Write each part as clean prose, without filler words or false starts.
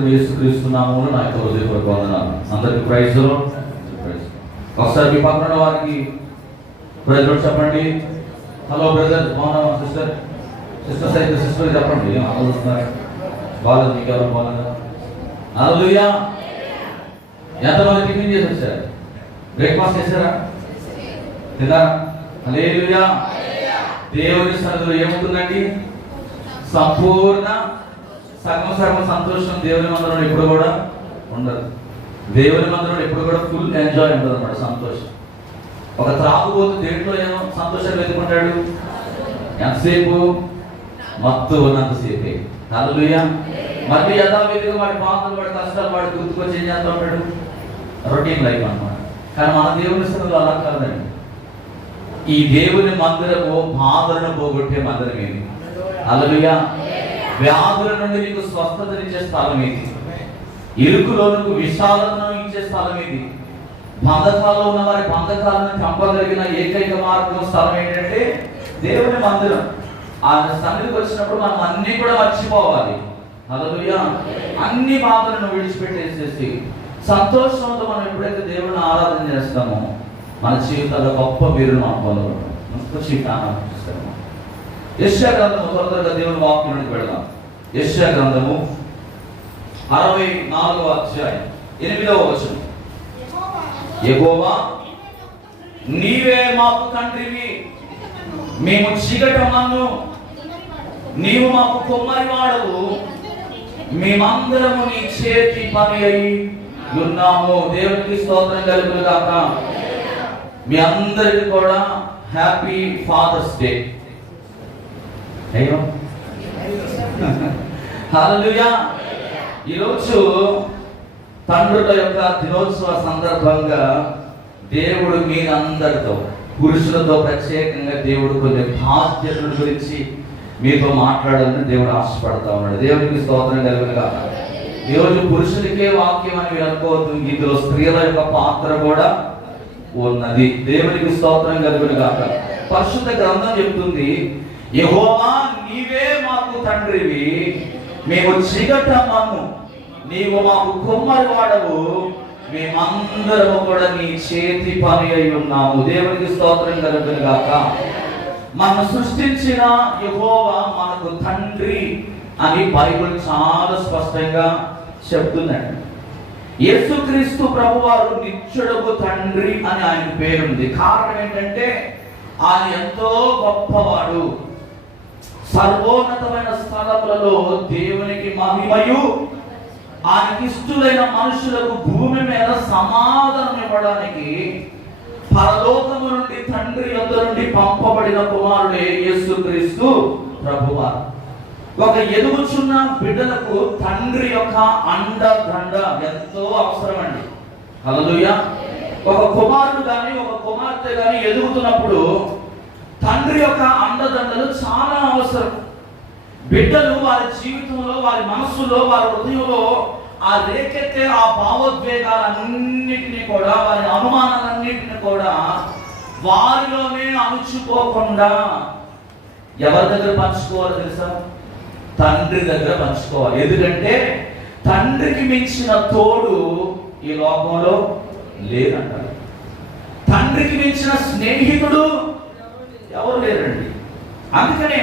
నజరేయుడైన యేసుక్రీస్తు నామములో నా యొక్క హృదయపూర్వక వందనాలు. అందరికీ ప్రైజ్ ది లార్డ్. ఒకసారి మీ పక్కన వారికి ప్రైజ్ ది లార్డ్ చెప్పండి. హలో బ్రదర్, బాగున్నావా? సిస్టర్స్ అయితే సిస్టర్ చెప్పండి. ఆలోచిస్తున్నారు బాగాలేదు, మీకు ఎవరు బాగాలేదా? హల్లెలూయా. ఎంతమంది టిఫిన్ చేసి వచ్చారు? బ్రేక్ఫాస్ట్ చేశారా? తిన్నారా? హల్లెలూయా. దేవుని సన్నిధిలో ఏముంటుందండి? సంపూర్ణ సగం సంతోషం. దేవుని మందిరంలో ఎప్పుడు కూడా ఉండదు. దేవుని మందిరంలో ఎప్పుడు కూడా ఫుల్ ఎంజాయ్ ఉండదు అన్నమాట, సంతోషం. ఒక త్రాగుబోతు దేంట్లో ఏమో సంతోషాన్ని వెతుకుంటాడు? ఎంతసేపు? మత్తు ఉన్నంతసేపే. హల్లెలూయా. మళ్ళీ యథావిధిగా వాడి బాధలు, వాడి కష్టాలు వాడి గుర్తుకొచ్చి ఏం చేస్తూ ఉంటాడు? రొటీన్ లైఫ్ అన్నమాట. కానీ మన దేవుని సన్నిధిలో అలా కాదండి. ఈ దేవుని మందిరము బాధలను పోగొట్టే మందిరం ఇది. హల్లెలూయా. వ్యాధుల నుండి నీకు స్వస్థతనిచ్చే స్థలం ఇది. ఇరుకులోనికి విశాలతను ఇచ్చే స్థలం ఇది. బంధకాల్లో ఉన్న వారి బంధకాలను చంపగలిగిన ఏకైక మార్గం స్థలం ఏంటంటే దేవుని మందిరం. ఆ సన్నిధికి వచ్చినప్పుడు మనం అన్ని కూడా మర్చిపోవాలి. హల్లెలూయా. అన్ని బాధలను విడిచిపెట్టేసేసి సంతోషంతో మనం ఎప్పుడైతే దేవుని ఆరాధన చేస్తామో మన జీవితాల్లో గొప్ప వీరును మనం పొందగలుగుతాం. ఆనందిస్తాము. యెషయా గ్రంథము, త్వరగా దేవుని వాక్యం నుండి వెళ్దాం. యెషయా గ్రంథము 64వ అధ్యాయం 8వ వచనం. యెహోవా, నీవే మాకు తండ్రివి, మేము చీకటమన్ను, నీవు మాకు కొమ్మరి వాడవు, మేమందరము నీ చేతి పని అయి ఉన్నాము. దేవునికి స్తోత్రం కలుగును గాక. మీ అందరికీ కూడా హ్యాపీ ఫాదర్స్ డే. అయ్యో హల్లెలూయా. ఈరోజు తండ్రుల యొక్క దినోత్సవ సందర్భంగా దేవుడు మీరందరితో, పురుషులతో ప్రత్యేకంగా దేవుడు కొన్ని బాధ్యతల గురించి మీతో మాట్లాడాలని దేవుడు ఆశపడతా ఉన్నాడు. దేవునికి స్తోత్రం కలుగును గాక. ఈరోజు పురుషులకే వాక్యం అని మీరు అనుకోవద్దు, ఇందులో స్త్రీల యొక్క పాత్ర కూడా ఉన్నది. దేవునికి స్తోత్రం కలుగును గాక. పరిశుద్ధ గ్రంథం చెప్తుంది, యెహోవా నీవే మాకు తండ్రివి, మేము చీకటమన్ను, నీవు మాకు కొమ్మరి వాడవు, మేమందరము కూడా నీ చేతి పని అయి ఉన్నాము. దేవునికి స్తోత్రం కలుగును గాక. మనం సృష్టించిన యెహోవా మనకు తండ్రి అని బైబిల్ చాలా స్పష్టంగా చెప్తుందండి. యేసుక్రీస్తు ప్రభువారు నిత్యుడగు తండ్రి అని ఆయన పేరుంది. కారణం ఏంటంటే ఆయన ఎంతో గొప్పవాడు. సర్వోన్నతమైన స్థలములలో దేవునికి మహిమయు, ఆయనకి ఇష్టలైన మనుషులకు భూమి మీద సమాధానం ఇవ్వడానికి పరలోకము నుండి తండ్రి యొద్ద నుండి పంపబడిన కుమారుడే యేసుక్రీస్తు ప్రభువారు. ఒక ఎదుగుచున్న బిడ్డలకు తండ్రి యొక్క అండదండ ఎంతో అవసరం అండి. హల్లెలూయా. ఒక కుమారుడు కానీ ఒక కుమార్తె కానీ ఎదుగుతున్నప్పుడు తండ్రి యొక్క అండదండలు చాలా అవసరం. బిడ్డలు వారి జీవితంలో, వారి మనస్సులో, వారి హృదయంలో ఆ రేకెత్తే ఆ భావోద్వేగాలన్నింటినీ కూడా, వారి అనుమానాలన్నింటినీ కూడా వారిలోనే అణుచుకోకుండా ఎవరి దగ్గర పంచుకోవాలి తెలుసా? తండ్రి దగ్గర పంచుకోవాలి. ఎందుకంటే తండ్రికి మించిన తోడు ఈ లోకంలో లేదంటారు. తండ్రికి మించిన స్నేహితుడు ఎవరు లేరండి. అందుకనే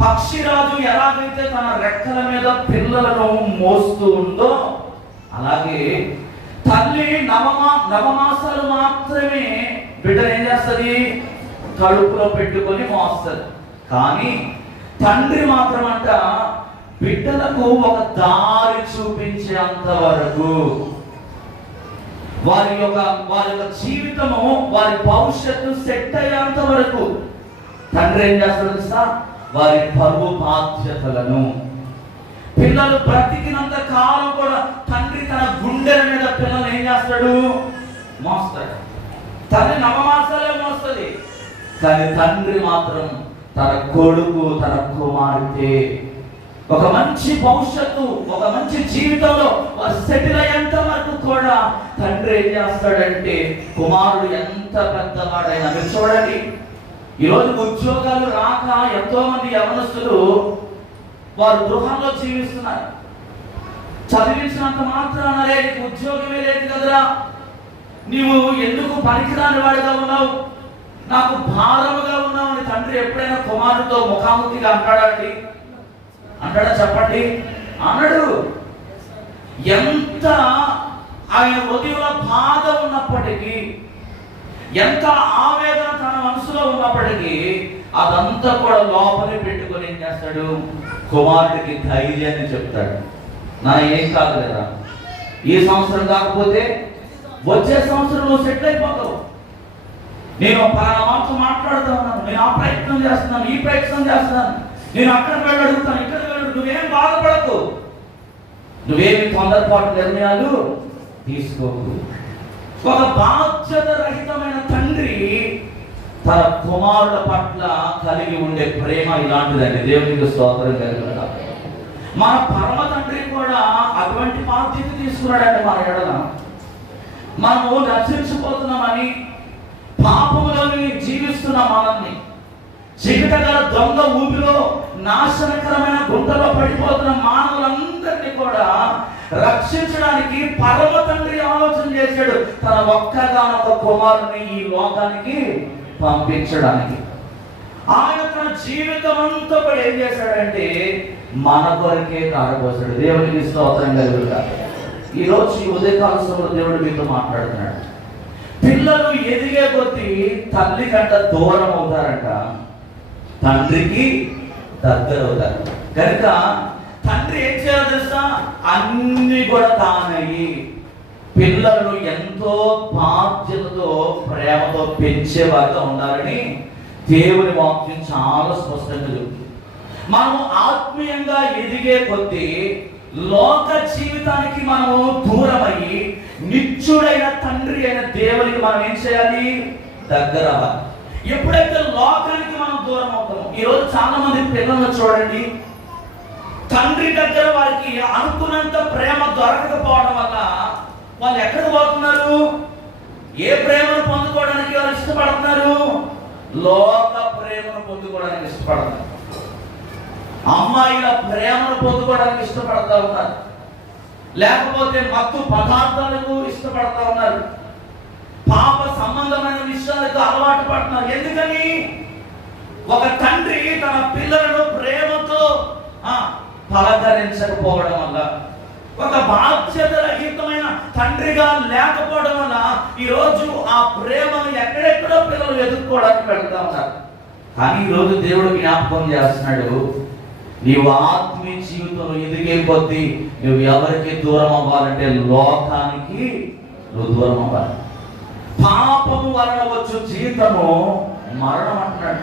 పక్షిరాజు ఎలాగైతే తన రెక్కల మీద పిల్లలను మోస్తూ ఉందో, అలాగే తల్లి నవమాసాలు మాత్రమే బిడ్డను ఏం చేస్తుంది? కడుపులో పెట్టుకొని మోస్తుంది. కానీ తండ్రి మాత్రం అంట బిడ్డలకు ఒక దారి చూపించేంత వరకు, వారి యొక్క జీవితము, వారి భవిష్యత్తు సెట్ అయ్యేంత వరకు తండ్రి ఏం చేస్తాడు తెలుసా? వారి పరువు బాధ్యతలను, పిల్లలు బ్రతికినంత కాలం కూడా తండ్రి తన గుండెల మీద పిల్లలు ఏం చేస్తాడు? మోస్తాడు. తల్లి నవమాసాలే మోస్తుంది, కానీ తండ్రి మాత్రం తన కొడుకు, తన కుమార్తె ఒక మంచి భవిష్యత్తు, ఒక మంచి జీవితంలో వారు సెటిల్ అయ్యేంత వరకు కూడా తండ్రి ఏం చేస్తాడంటే, కుమారుడు ఎంత పెద్దవాడైనా, మీరు చూడండి ఈరోజు ఉద్యోగాలు రాక ఎంతో మంది యవనస్తులు వారు గృహంలో జీవిస్తున్నారు. చదివించినంత మాత్రాన నీకు ఉద్యోగమే లేదు కదరా, నీవు ఎందుకు పనికిరాని వాడిగా ఉన్నావు, నాకు భారముగా ఉన్నావు అని తండ్రి ఎప్పుడైనా కుమారుడితో ముఖాముఖిగా అంటాడండి? అంటాడా చెప్పండి? అనడు. ఎంత ఆయన హృదయంలో బాధ ఉన్నప్పటికీ, ఎంత ఆవేదన తన మనసులో ఉన్నప్పటికీ అదంతా కూడా లోపలే పెట్టుకొని ఏం చేస్తాడు? కుమారుడికి ధైర్యాన్ని చెప్తాడు. నా ఏం కాదు కదా, ఈ సంవత్సరం కాకపోతే వచ్చే సంవత్సరం నువ్వు సెటిల్ అయిపోతావు. నేను పలానా మాతో మాట్లాడుతూ ఉన్నాను, నేను ఆ ప్రయత్నం చేస్తున్నాను, ఈ ప్రయత్నం చేస్తున్నాను, నేను అక్కడికి వెళ్ళి అడుగుతాను, ఇక్కడికి వెళ్ళి, నువ్వేం బాధపడకు, నువ్వేమి తొందరపాటు నిర్ణయాలు తీసుకోకు. ఒక బాధ్యత రహితమైన తండ్రి తన కుమారుల పట్ల కలిగి ఉండే ప్రేమ ఇలాంటిదండి. దేవునికి స్తోత్రం కలుగునుగాక. మన పరమ తండ్రి కూడా అటువంటి బాధ్యత తీసుకున్నాడండి మన ఎడల. మనము రక్షించిపోతున్నామని పాపములోని జీవిస్తున్న మనల్ని, చీకటగల దొంగ ఊపిలో నాశనకరమైన గుంటలో పడిపోతున్న మానవులందరినీ కూడా రక్షించడానికి పరమ తండ్రి ఆలోచన చేశాడు. తన ఒక్కగానొక కుమారుని ఈ లోకానికి పంపించడానికి ఆయన తన జీవితం అంతా కూడా ఏం చేశాడంటే మన కొరకే కారపోసాడు. దేవునికి స్తోత్రం కలుగునుగాక. ఈరోజు ఈ ఉదయకాల సమయంలో దేవుడు మీతో మాట్లాడుతున్నాడు. పిల్లలు ఎదిగే కొద్దీ తల్లి కంట దూరం అవుతారంట, తండ్రికి దగ్గర అవుతారు. కనుక తండ్రి ఏం చేయాలో తెలుసా? అన్ని కూడా తానయ్యి పిల్లలను ఎంతో బాధ్యతతో ప్రేమతో పెంచేవారుగా ఉండాలని దేవుని వాక్యం చాలా స్పష్టంగా చెబుతుంది. మనము ఆత్మీయంగా ఎదిగే కొద్దీ లోక జీవితానికి మనము దూరమయ్యి నిత్యుడైన తండ్రి అయిన దేవునికి మనం ఏం చేయాలి? దగ్గర అవ్వాలి. ఎప్పుడైతే లోకానికి మనం దూరం అవుతామో, ఈరోజు చాలా మంది పిల్లలను చూడండి, తండ్రి దగ్గర వారికి అనుకున్నంత ప్రేమ దొరకకపోవడం వల్ల వాళ్ళు ఎక్కడ పోతున్నారు? ఏ ప్రేమను పొందుకోవడానికి వారు ఇష్టపడుతున్నారు? లోక ప్రేమను పొందుకోవడానికి ఇష్టపడుతున్నారు. అమ్మాయిల ప్రేమను పొందుకోవడానికి ఇష్టపడతా ఉన్నారు, లేకపోతే మత్తు పదార్థాలకు ఇష్టపడతా ఉన్నారు, పాప సంబంధమైన విషయాలకు అలవాటు పడుతున్నారు. ఎందుకని? ఒక తండ్రి తన పిల్లలను ప్రేమతో పలకరించకపోవడం వల్ల, ఒక బాధ్యత రహితమైన తండ్రిగా లేకపోవడం వల్ల ఈరోజు ఆ ప్రేమను ఎక్కడెక్కడో పిల్లలు ఎదుర్కోవడానికి వెళ్తా ఉన్నారు. కానీ ఈరోజు దేవుడు జ్ఞాపకం చేస్తున్నాడు, నీవు ఆత్మీయ జీవితంలో ఎదిగే కొద్దీ నువ్వు ఎవరికి దూరం అవ్వాలంటే లోకానికి నువ్వు దూరం అవ్వాలి. పాపము వలన వచ్చు జీవితము మరణం అంటున్నాడు.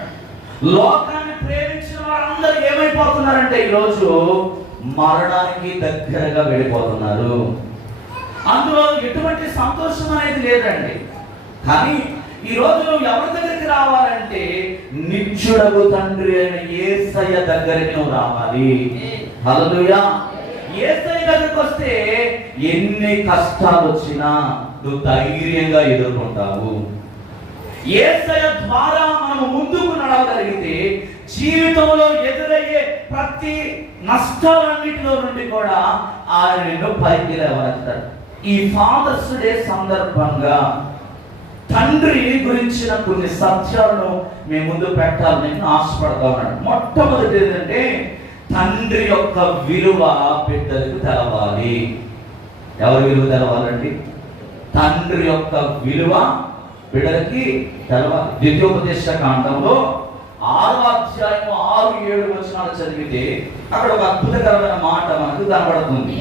లోకాన్ని ప్రేమించిన వారందరూ ఏమైపోతున్నారంటే ఈరోజు మరణానికి దగ్గరగా వెళ్ళిపోతున్నారు. అందులో ఎటువంటి సంతోషం అనేది లేదండి. కానీ ఈరోజు నువ్వు ఎవరి దగ్గరికి రావాలంటే నిత్యుడగు తండ్రి అయిన యేసయ్య దగ్గరికి నువ్వు రావాలి. హల్లెలూయా. యేసయ్య దగ్గరికి వస్తే ఎన్ని కష్టాలు వచ్చినా నువ్వు ధైర్యంగా ఎదుర్కొంటావు. యేసయ్య ద్వారా మనం ముందుకు నడవగలిగితే జీవితంలో ఎదురయ్యే ప్రతి నష్టాలన్నిటిలో నుండి కూడా ఆయన నిన్ను పైకి లేవనెత్తాడు. ఈ ఫాదర్స్ డే సందర్భంగా తండ్రి గురించిన కొన్ని సత్యాలను మీ ముందు పెట్టాలని నేను ఆశపడతా ఉన్నాను. మొట్టమొదటి ఏంటంటే తండ్రి యొక్క విలువ బిడ్డలకు తెలవాలి. ఎవరి విలువ తెలవాలండి? తండ్రి యొక్క విలువ బిడ్డలకి తెలవాలి. ద్వితీయోపదేశ కాండంలో 6వ అధ్యాయం 6-7 వచనాలు చదివితే అక్కడ ఒక అద్భుతకరమైన మాట మనకు కనబడుతుంది.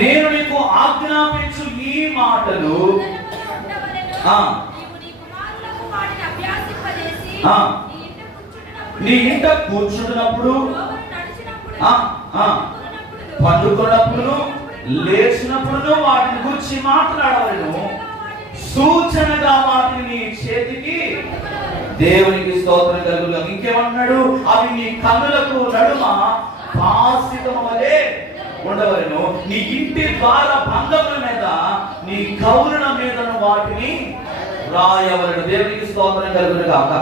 నేను నీకు ఆజ్ఞాపించు ఈ మాటలు నీ ఇంట కూర్చుంటున్నప్పుడు, పండుకున్నప్పుడు, లేచినప్పుడు వాటిని గురించి మాట్లాడవలను, సూచనగా వాటిని నీ చేతికి. దేవునికి స్తోత్రం కలుగును. ఇంకేమన్నాడు? అవి నీ కన్నులకు నడుమ భాసితము వలె ఉండవలను, నీ ఇంటి ద్వార బంధముల మీద, నీ కౌరుల మీదను వాటిని రాయవలను. దేవునికి స్తోత్రం కలుగును గాక.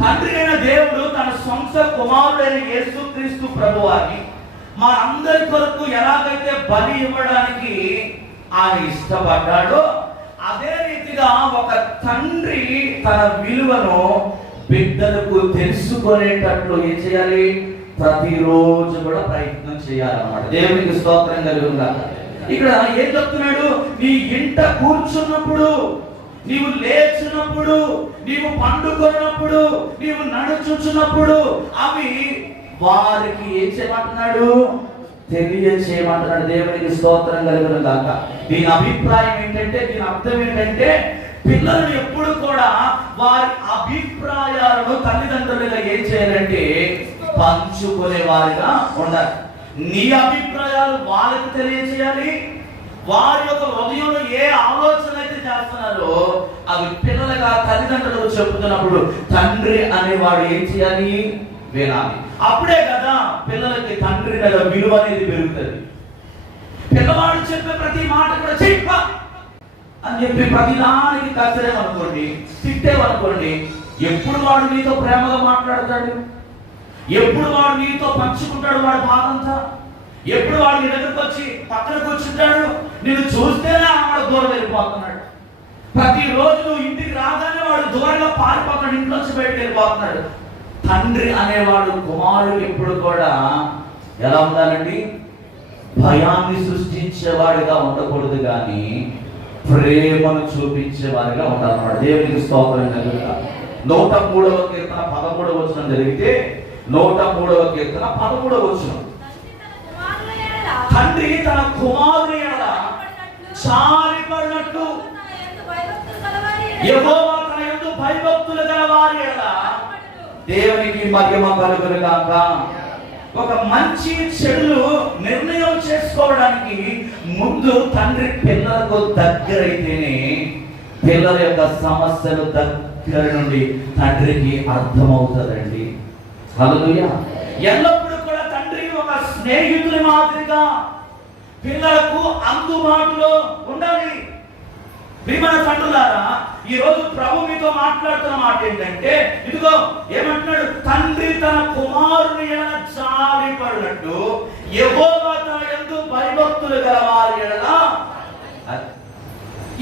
తండ్రి అయిన దేవుడు తన సొంత కుమారుడైన యేసుక్రీస్తు ప్రభువారిని మనందరి కొరకు ఎలాగైతే బలి ఇవ్వడానికి ఆయన ఇష్టపడ్డాడో అదే రీతిగా ఒక తండ్రి తన విలువను బిడ్డలకు తెలుసుకునేటట్లు ఏం చేయాలి? ప్రతిరోజు కూడా ప్రయత్నం చేయాలన్నమాట. దేవునికి స్తోత్రం కలుగుగా. ఇక్కడ ఏం చెప్తున్నాడు? నీ ఇంట కూర్చున్నప్పుడు, నీవు లేచినప్పుడు, నీవు పండుకున్నప్పుడు, నీవు నడుచుచున్నప్పుడు అవి వారికి ఏం చేయమంటున్నాడు? తెలియచేయమంటున్నాడు. దేవునికి స్తోత్రం కలుగును గాక. దీని అభిప్రాయం ఏంటంటే, దీని అర్థం ఏంటంటే, పిల్లలు ఎప్పుడు కూడా వారి అభిప్రాయాలను తల్లిదండ్రులుగా ఏం చేయాలంటే పంచుకునే వారిగా ఉండాలి. నీ అభిప్రాయాలు వాళ్ళకి తెలియచేయాలి. వారి యొక్క హృదయంలో ఏ ఆలోచన అయితే చేస్తున్నారో అవి పిల్లలుగా తల్లిదండ్రులకు చెబుతున్నప్పుడు తండ్రి అనేవాడు ఏం చేయాలి? వినాలి. అప్పుడే కదా పిల్లలకి తండ్రి మీద విలువ అనేది పెరుగుతుంది. పిల్లవాడు చెప్పే ప్రతి మాట కూడా చెప్ప అని చెప్పి ప్రతిదానికి కసరేమనుకోండి, తిట్టేవనుకోండి, ఎప్పుడు వాడు నీతో ప్రేమగా మాట్లాడతాడు? ఎప్పుడు వాడు నీతో పంచుకుంటాడు వాడి బాధంతా? ఎప్పుడు వాడు నీ దగ్గరకు వచ్చి పక్కన కూర్చుంటాడు? నిన్ను చూస్తేనే వాడు దూరం వెళ్ళిపోతున్నాడు. ప్రతిరోజు నువ్వు ఇంటికి రాగానే వాడు దూరంగా పారిపోతున్నాడు, ఇంట్లోంచి బయటకు వెళ్ళిపోతున్నాడు. తండ్రి అనేవాడు కుమారుడు ఎప్పుడు కూడా ఎలా ఉండాలండి? భయాన్ని సృష్టించేవాడిగా ఉండకూడదు, కానీ ప్రేమను చూపించేవాడిగా ఉండాలన్నమాట. దేవునికి స్తోత్రం కలుగుగా. 103వ కీర్తన 13వ వచనం జరిగితే 103వ కీర్తన 13వ వచనం, తండ్రి తన కుమారుని ఎడల జాలిపడినట్లు యెహోవా తన యందు భయభక్తులు గలవారి ఎడల దేవునికి మహిమ కలుగును గాక. ఒక మంచి చెడులు నిర్ణయం చేసుకోవడానికి ముందు తండ్రి పిల్లలకు దగ్గరైతేనే పిల్లల యొక్క సమస్యలు దగ్గర నుండి తండ్రికి అర్థమవుతుందండి. హల్లెలూయా. ఎల్లప్పుడూ కూడా తండ్రి ఒక స్నేహితుని మాదిరిగా పిల్లలకు అందుబాటులో ఉండాలి. ప్రియమైన తండ్రులారా, ఈ రోజు ప్రభు మీతో మాట్లాడుతున్న మాట ఏంటంటే, ఇదిగో ఏమంటున్నాడు? తండ్రి తన కుమారుని ఎడల జాలిపడినట్టు యెహోవా తన యందు భయభక్తులు గలవారి ఎడల.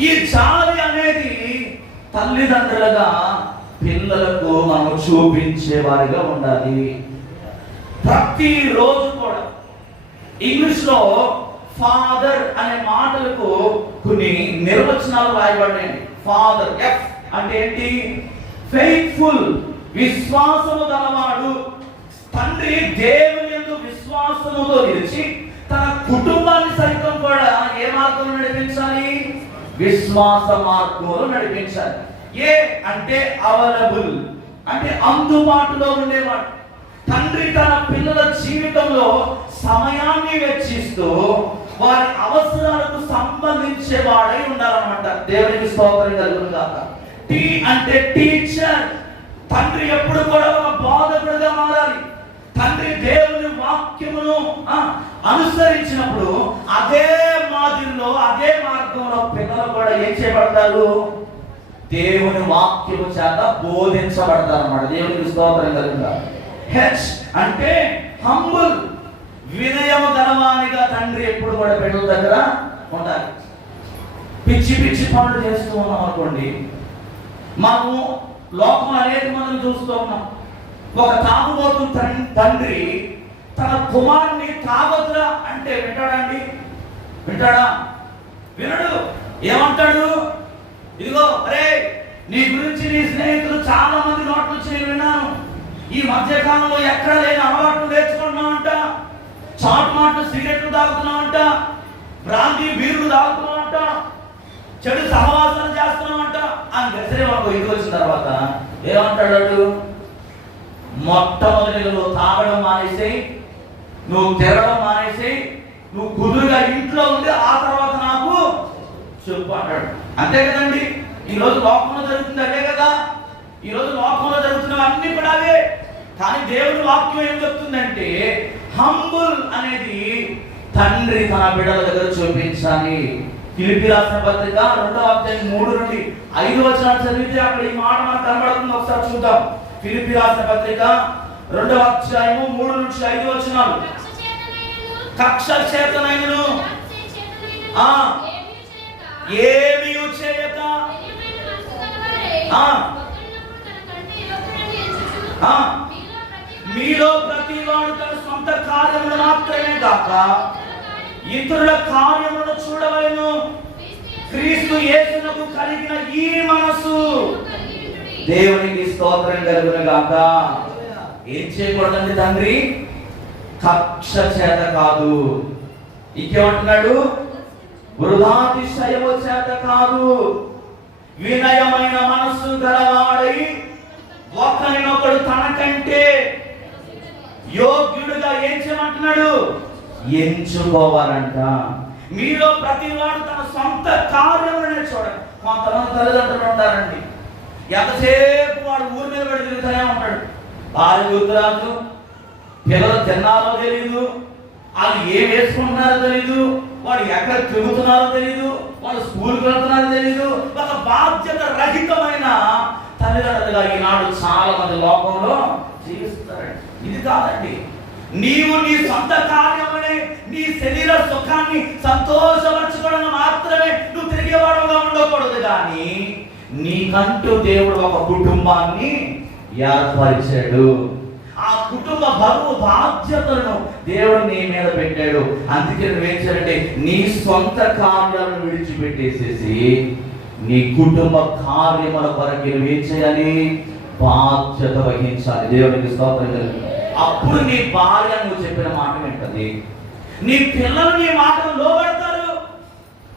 ఈ జాలి అనేది తల్లిదండ్రులుగా పిల్లలకు మనం చూపించే వారిగా ఉండాలి. ప్రతిరోజు కూడా ఇంగ్లీష్ లో ఫాదర్ అనే మాటలకు కొన్ని నిర్వచనాలు రాయబడ్డాయి. ఫాదర్, ఎఫ్ అంటే ఏంటి? ఫెయిత్ఫుల్, విశ్వాసము గలవాడు. తండ్రి దేవుని యందు విశ్వాసముతో నిలిచి తన కుటుంబాన్ని సైతం కూడా ఏ మార్గంలో నడిపించాలి? విశ్వాస మార్గంలో నడిపించాలి. ఏ అంటే అవైలబుల్, అంటే అందుబాటులో ఉండేవాడు. తండ్రి తన పిల్లల జీవితంలో సమయాన్ని వెచ్చిస్తూ వారి అవసరాలకు సంబంధించే వాడై ఉండాలన్నమాట. దేవునికి స్తోత్రం కలుగును గాక. టీ అంటే టీచర్. తండ్రి ఎప్పుడు కూడా ఒక బోధకుడిగా మారాలి. తండ్రి దేవుని వాక్యమును అనుసరించినప్పుడు అదే మాదిరిలో అదే మార్గంలో పిల్లలు కూడా ఏం చేయబడతారు? దేవుని వాక్యము చేత బోధించబడతారు అన్నమాట. దేవునికి స్తోత్రం కలుగును గాక. హెచ్ అంటే హంబుల్, వినయము గలవానిగా తండ్రి ఎప్పుడు కూడా పిల్లల దగ్గర ఉండాలి. పిచ్చి పిచ్చి పనులు చేస్తూ ఉన్నాం అనుకోండి, మనము లోకం అనేక మందిని చూస్తూ ఉన్నాం. ఒక తాగుబోతు తండ్రి తన కుమారుని తాగొద్దురా అంటే వింటాడండి? వింటాడా? వినడు. ఏమంటాడు? ఇదిగో అరే, నీ గురించి నీ స్నేహితులు చాలా మంది నోట్ల నుంచి నేను విన్నాను. ఈ మధ్య కాలంలో ఎక్కడ లేని అలవాట్లు నేర్చుకుంటున్నామంట. చాట్ మాటలు, సిగరెట్లు తాగుతున్నామంట, బ్రాంతి బీర్లు తాగుతున్నామంట, చెడు సహవాసాలు చేస్తున్నామంట అని దసరే మాకు ఇది వచ్చిన తర్వాత ఏమంటాడు? మొట్టమొదటి నువ్వు తాగడం మానేసి, నువ్వు తిరగడం మానేసి, నువ్వు కుదురుగా ఇంట్లో ఉండి ఆ తర్వాత నాకు చెప్పు అంటాడు. అంతే కదండి. ఈరోజు లోకంలో జరుగుతుంది అదే కదా. ఈరోజు లోకంలో జరుగుతున్నవి అన్ని కూడా అవే. కానీ దేవుని వాక్యం ఏం చెప్తుందంటే, హంబుల్ అనేది తండ్రి తన బిడ్డల దగ్గర చూపించాలి. ఫిలిప్పీ రాసిన పత్రిక 2వ అధ్యాయం 3 నుండి 5 వచనాలు చదివితే అక్కడ ఈ మాట మనకు కనబడుతుంది. ఒకసారి చూద్దాం. ఫిలిప్పీ రాసిన పత్రిక 2వ అధ్యాయము 3 నుంచి 5 వచనాలు. కక్ష చేతనైనను ఏమీ చేయక మీలో ప్రతి వాడు తన సొంత కార్యములు మాత్రమే కాక ఇతరుల కార్యములను చూడవలెను. క్రీస్తు యేసునకు కలిగిన ఈ మనసు దేవునికి స్తోత్రం కలుగును గాక. ఏం చేయకూడదండి తండ్రి? కక్ష చేత కాదు. ఇంకేమంటున్నాడు? వృధాతిశయము చేత కాదు, వినయమైన మనస్సు గలవాడై ఒకరినొకడు తనకంటే యోగ్యుడుగా ఏం చేయమంటున్నాడు? ఎంచుకోవాలంట. మీలో ప్రతి వాడు తన సొంత కార్యములనే చూడండి. కొంతమంది తల్లిదండ్రులు ఉంటారండి, ఎంతసేపు వాడు ఊరి మీద పడి తిరుగుతూనే ఉంటాడు. భార్య గుర్తురాదు, పిల్లలు తిన్నారో తెలియదు, వాళ్ళు ఏం వేసుకుంటున్నారో తెలీదు, వాడు ఎక్కడ తిరుగుతున్నారో తెలీదు, వాళ్ళు స్కూల్కి వెళ్తున్నారో తెలీదు. ఒక బాధ్యత రహితమైన తల్లిదండ్రులుగా ఈనాడు చాలా మంది లోకంలో జీవిస్తారండి. ఇది కాదండి. నీవు నీ సొంత కార్యమునే, నీ శరీర సుఖాన్ని సంతోషపరచుకోవడం మాత్రమే నువ్వు తిరిగేవాడుగా ఉండకూడదు. కానీ నీకంటూ దేవుడు ఒక కుటుంబాన్ని ఏర్పరిచాడు. ఆ కుటుంబ బరువు బాధ్యతలను దేవుడు నీ మీద పెట్టాడు. అందుకే నువ్వేం చేయాలంటే నీ సొంత కార్యాలను విడిచిపెట్టేసేసి నీ కుటుంబ కార్యముల కొరకు నువ్వేం చేయాలి? బాధ్యత వహించాలి. దేవునికి స్తోత్రం. అప్పుడు నీ భార్య నువ్వు చెప్పిన మాట వింటది, నీ పిల్లలు నీ మాటలు లోబడతారు.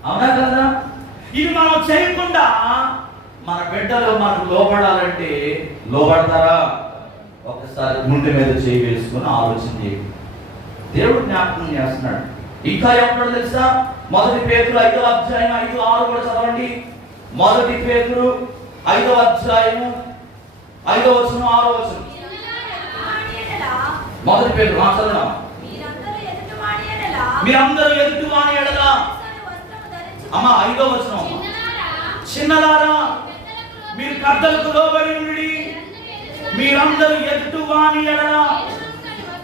అవునా కదా? ఇది మనం చేయకుండా మన బిడ్డలు మనకు లోబడాలంటే లోబడతారా? ఒకసారి గుండె మీద చేయి వేసుకుని ఆలోచన చేయండి. దేవుడు జ్ఞాపకం చేస్తున్నాడు. ఇంకా ఏమంటాడు తెలుసా? 1 పేతురు 5వ అధ్యాయం 5, 6 కూడా చదవండి. 1 పేతురు 5వ అధ్యాయము 5వ వచనం 6వ వచనం. 1 పేతురు చదవడం. మీరందరూ ఎదుటివాని ఎడల, అమ్మ 5వ వచనం, చిన్నలారా మీరు పెద్దలకు లోబడి ఉండుడి. మీరందరూ ఎదుటివాని ఎడల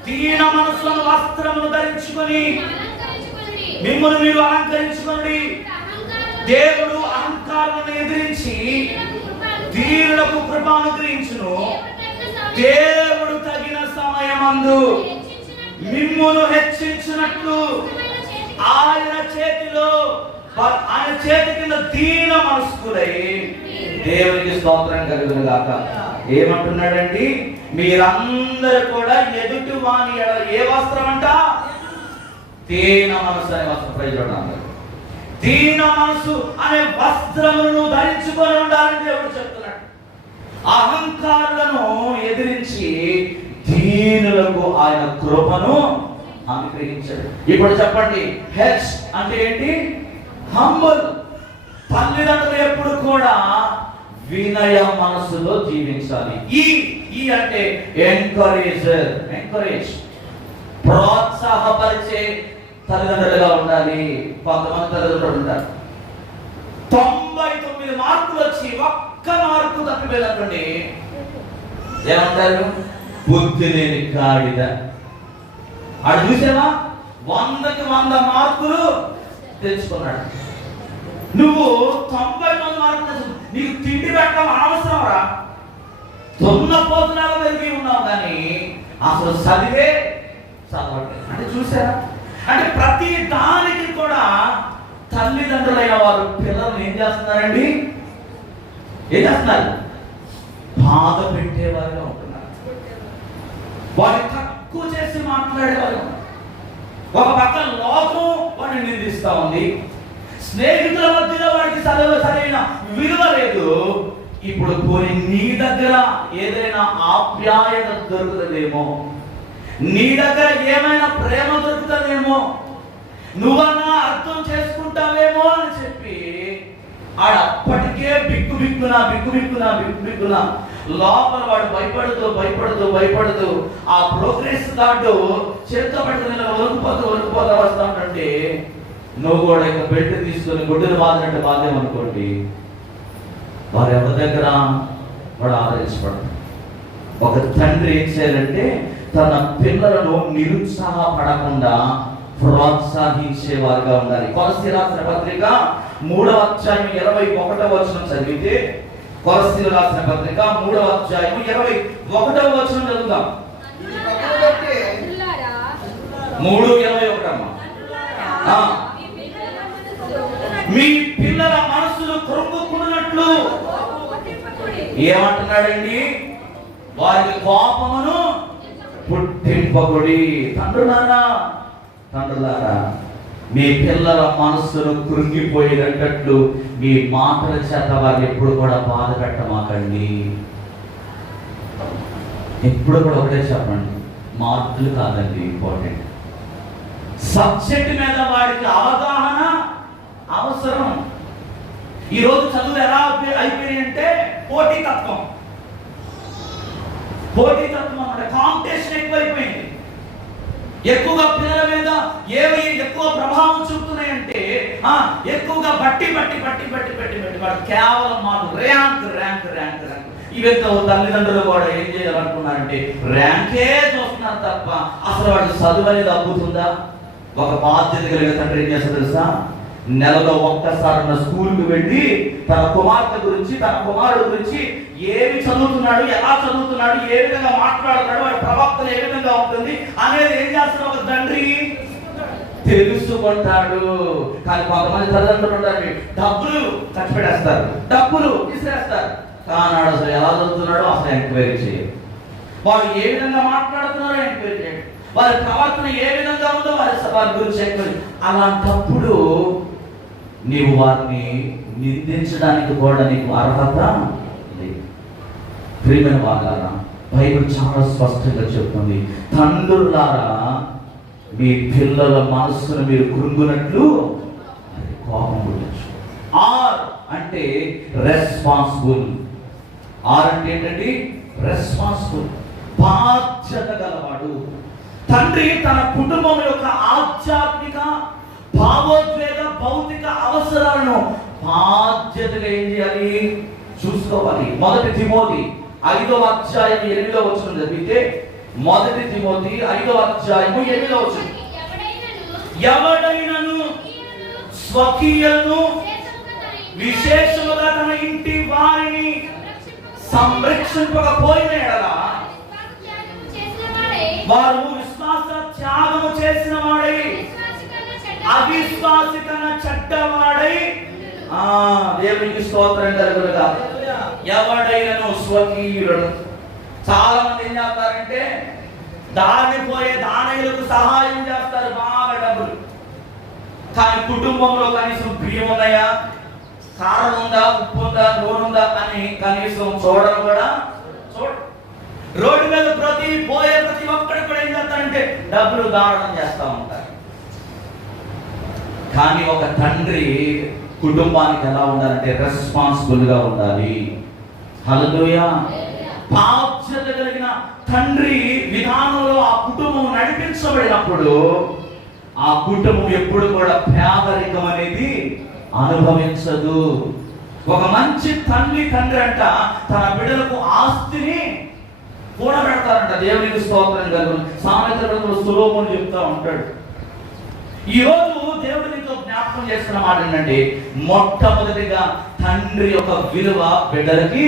దీన మనస్సులను వస్త్రమును ధరించుకొని మిమ్మల్ని మీరు అలంకరించుకోండి. దేవుడు అహంకారాలను ఎదిరించి దీనులకు కృప అనుగ్రహించును. దేవుడు తగిన సమయమందు మిమ్మును హెచ్చించినట్లు ఆయన చేతి కింద దీన మనస్కులై దేవునికి స్తోత్రం కలుగును గాక. ఏమంటున్నాడండి? మీరందరూ కూడా ఎదుటి వాని ఏ వస్త్రం అంట? దీన మనసు అనే వస్త్రం. ప్రజలు దీన మనసు అనే వస్త్రమును ధరించుకొని ఉండాలని దేవుడు చెప్తున్నాడు. అహంకారులను ఎదిరించి దీనులకు ఆయన కృపను అనుగ్రహించాడు. ఇప్పుడు చెప్పండి, హెచ్ అంటే ఏంటి? హంబుల్. తల్లిదండ్రులు ఎప్పుడు కూడా వినయ మనసులో జీవించాలి. ఈ అంటే ఎంకరేజ్, ప్రోత్సాహపరిచే తల్లిదండ్రులుగా ఉండాలి. కొంతమంది తల్లిదండ్రులు ఉంటారు 99 మార్కులు వచ్చి ఒక్క మార్కు తప్పిపోయిందనుకోండి, ఏమంటారు? బుద్ధి లేని గాడిద. అడు చూసావా, 100కి 100 మార్కులు తెచ్చుకున్నాడు. నువ్వు 99 మార్కులు, నీకు తిండి పెట్టడం అనవసరం రా, దున్నపోతులాగా పెరిగి ఉన్నావు, కానీ అసలు చదవట్లేదు. అంటే చూసారా? అంటే ప్రతి దానికి కూడా తల్లిదండ్రులైన వారు పిల్లలు ఏం చేస్తున్నారండి? ఏం చేస్తున్నారు? బాధ పెట్టేవారుగా ఉంటున్నారు. వారిని తక్కువ చేసి మాట్లాడేవారు. ఒక పక్క లోకం వాడిని నిందిస్తా ఉంది, స్నేహితుల మధ్యలో వాడికి సరైన విలువ లేదు. ఇప్పుడు పోనీ నీ దగ్గర ఏదైనా ఆప్యాయత దొరుకుతుందేమో, నీ దగ్గర ఏమైనా ప్రేమ దొరుకుతుందేమో, నువ్వన్నా అర్థం చేసుకుంటావేమో అని చెప్పి ఆడప్పటికే బిక్కునా లోపల వాడు భయపడుతూ ఆ ప్రోగ్రెస్ కార్డు చేతితో పట్టుకుని వణుకుపోతూ వస్తా ఉంటే, నువ్వు కూడా ఇంకా బెల్ట్ తీసుకొని గుడ్డలు బాధినట్టు బాధేమనుకోండి, వారు ఎవరి దగ్గర వాడు ఆదరించబడతాడు. ఒక తండ్రి ఏం చేయాలంటే తన పిల్లలను నిరుత్సాహపడకుండా ప్రోత్సహించేవారుగా ఉండాలి. కొలస్సీయులకు రాసిన పత్రిక 3వ అధ్యాయం 21వ వచనం చదివితే, కొలస్సీయులకు రాసిన పత్రిక 3వ అధ్యాయం 21వ వచనం చదువుతాం. 3:21 అమ్మా. మీ పిల్లల మనసులు కృంగుకున్నట్లు ఏమంటున్నాడండి? వారికి కోపమును పుట్టింపకుడి. తండ్రులారా మీ పిల్లల మనస్సును కృంగిపోయినట్లు మీ మాటల చేత వారిని ఎప్పుడు కూడా బాధ పెట్టమాకండి. ఎప్పుడు కూడా ఒకటే చెప్పండి, మాటలు కాదండి ఇంపార్టెంట్. సబ్జెక్ట్ మీద వాడికి అవగాహన అవసరం. ఈరోజు చదువు ఎలా అయిపోయింది అంటే పోటీతత్వం అంటే కాంపిటీషన్ ఎక్కువైపోయింది. ఎక్కువగా పిల్లల మీద ఏవి ఎక్కువ ప్రభావం చూపుతున్నాయంటే ఎక్కువగా బట్టి వాడు కేవలం మాకు ర్యాంక్. ఈవెంతో తల్లిదండ్రులు కూడా ఏం చేయాలనుకున్నారంటే ర్యాంకే చూస్తున్నారు తప్ప అసలు వాడు చదువు అనేది అబ్బుతుందా? ఒక బాధ్యత కలిగిన తండ్రి ఏం చేస్తారు తెలుసా? నెలలో ఒక్కసారి స్కూల్కి వెళ్ళి తన కుమార్తె గురించి, తన కుమారుడు గురించి ఏమి చదువుతున్నాడు, ఎలా చదువుతున్నాడు, ఏ విధంగా మాట్లాడుతున్నాడు, వాడి ప్రవర్తన ఏ విధంగా ఉంటుంది అనేది ఏం చేస్తాడు ఒక తండ్రి తెలుసుకుంటాడు. కానీ కొంతమంది తల్లిదండ్రులు ఉంటారు, డబ్బులు ఖర్చు పెట్టేస్తారు, డబ్బులు విసిరేస్తారు. కానాడు అసలు ఎలా చదువుతున్నాడో అసలు ఎంక్వైరీ చేయరు. వాడు ఏ విధంగా మాట్లాడుతున్నారో ఎంక్వైరీ చేయడు. వారి ప్రవర్తన ఏ విధంగా ఉందో వారి గురించి ఎంక్వైరీ. అలాంటప్పుడు నీవు వారిని నిందించడానికి కూడా నీకు అర్హత లేదు. ప్రియమైన వాళ్ళారా, బైబిల్ చాలా స్పష్టంగా చెప్తుంది, తండ్రులారా మీ పిల్లల మనస్సును మీరు కృంగునట్లు కోపం పుట్టచ్చు. ఆర్ అంటే రెస్పాన్సిబుల్. ఆర్ అంటే ఏంటండి? రెస్పాన్సిబుల్, బాధ్యత గలవాడు. తండ్రి తన కుటుంబం యొక్క ఆధ్యాత్మిక, భావోద్వేగ, భౌతిక అవసరాలను బాధ్యతగా ఏం చేయాలి? చూసుకోవాలి. 1 తిమోతి 5వ అధ్యాయం 8వ వచనం చదివితే, 1 తిమోతి 5వ అధ్యాయం 8వ వచనం, ఎవడైనను స్వకీయులను విశేషముగా తన ఇంటి వారిని సంరక్షింపకపోయిన ఎడల వారు విశ్వాస త్యాగము చేసిన వాడై అవిశ్వాసి కన్నా చెడ్డవాడై, దేవునికి స్తోత్రం కలుగునుగా. ఎవడైనను స్వకీయులను. చాలా మంది ఏం చేస్తారంటే దారిపోయే దానయులకు సహాయం చేస్తారు, బాగా డబ్బులు. కానీ కుటుంబంలో కనీసం బియ్యం ఉన్నాయా, కారం ఉందా, ఉప్పు ఉందా, నూనె ఉందా అని కనీసం చూడరు కూడా చూడరు. రోడ్డు మీద పోయే ప్రతి ఒక్కరికి కూడా ఏం చేస్తారంటే డబ్బులు దానం చేస్తూ ఉంటారు. కానీ ఒక తండ్రి కుటుంబానికి ఎలా ఉండాలంటే రెస్పాన్సిబుల్ గా ఉండాలి. హల్లెలూయా. బాధ్యత కలిగిన తండ్రి విధానంలో ఆ కుటుంబం నడిపించబడినప్పుడు ఆ కుటుంబం ఎప్పుడు కూడా పేదరికం అనేది అనుభవించదు. ఒక మంచి తండ్రి అంట తన బిడ్డలకు ఆస్తిని కూడబెడతారంట. దేవునికి స్తోత్రం కలుగు. సామెతలలో సొలొమోను చెప్తా ఉంటాడు. ఈ రోజు దేవుడు నీతో జ్ఞాపకం చేస్తున్న మాట ఏంటంటే, మొట్టమొదటిగా తండ్రి యొక్క విలువ బిడ్డలకి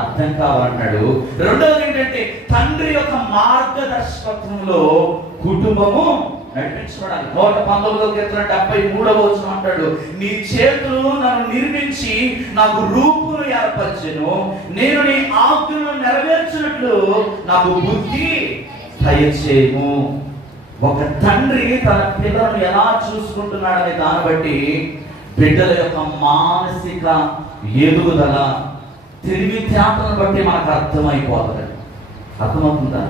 అర్థం కావాలన్నాడు. రెండవది ఏంటంటే తండ్రి యొక్క మార్గదర్శకత్వంలో కుటుంబము నడిపించబడాలి. 119వ కీర్తన 73వ వచనం అంటాడు, నీ చేతులు నన్ను నిర్మించి నాకు రూపును ఏర్పరచెను, నేను నీ ఆజ్ఞలను నెరవేర్చినట్లు నాకు బుద్ధి దయచేయము. ఒక తండ్రి తన పిల్లలను ఎలా చూసుకుంటున్నాడనే దాన్ని బట్టి బిడ్డల యొక్క మానసిక ఎదుగుదల, తెలివితేటలను బట్టి మనకు అర్థమైపోతుంది. అర్థమవుతుందా?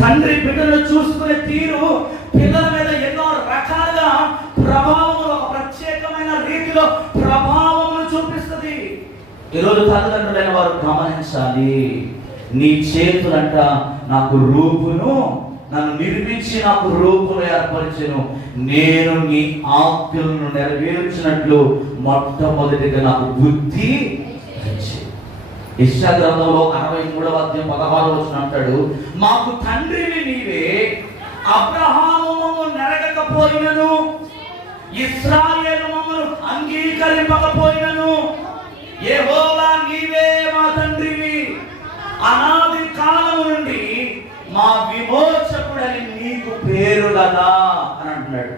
తండ్రి బిడ్డలను చూసుకునే తీరు పిల్లల మీద ఎన్నో రకాలుగా ప్రభావములు, ఒక ప్రత్యేకమైన రీతిలో ప్రభావములు చూపిస్తుంది. ఈరోజు తల్లిదండ్రులైన వారు గమనించాలి, నీ చేతులంట నాకు రూపును, నన్ను నిర్మించి నాకు రూపును ఏర్పరిచెను, నేను నీ ఆజ్ఞలను నెరవేర్చినట్లు మొట్టమొదటిగా నాకు బుద్ధి. యెషయా గ్రంథంలో 63వ అధ్యాయం 16వ వచనం అంటాడు, మాకు తండ్రివి నీవే, అబ్రహాము మమ్ము నెరగకపోయినను, ఇశ్రాయేలు మమ్మను అంగీకరింపకపోయినను, యెహోవా నీవే మా తండ్రివి, అనాది కాలము నుండి మా విమోచకుడని నీకు పేరు కదా అని అంటున్నాడు.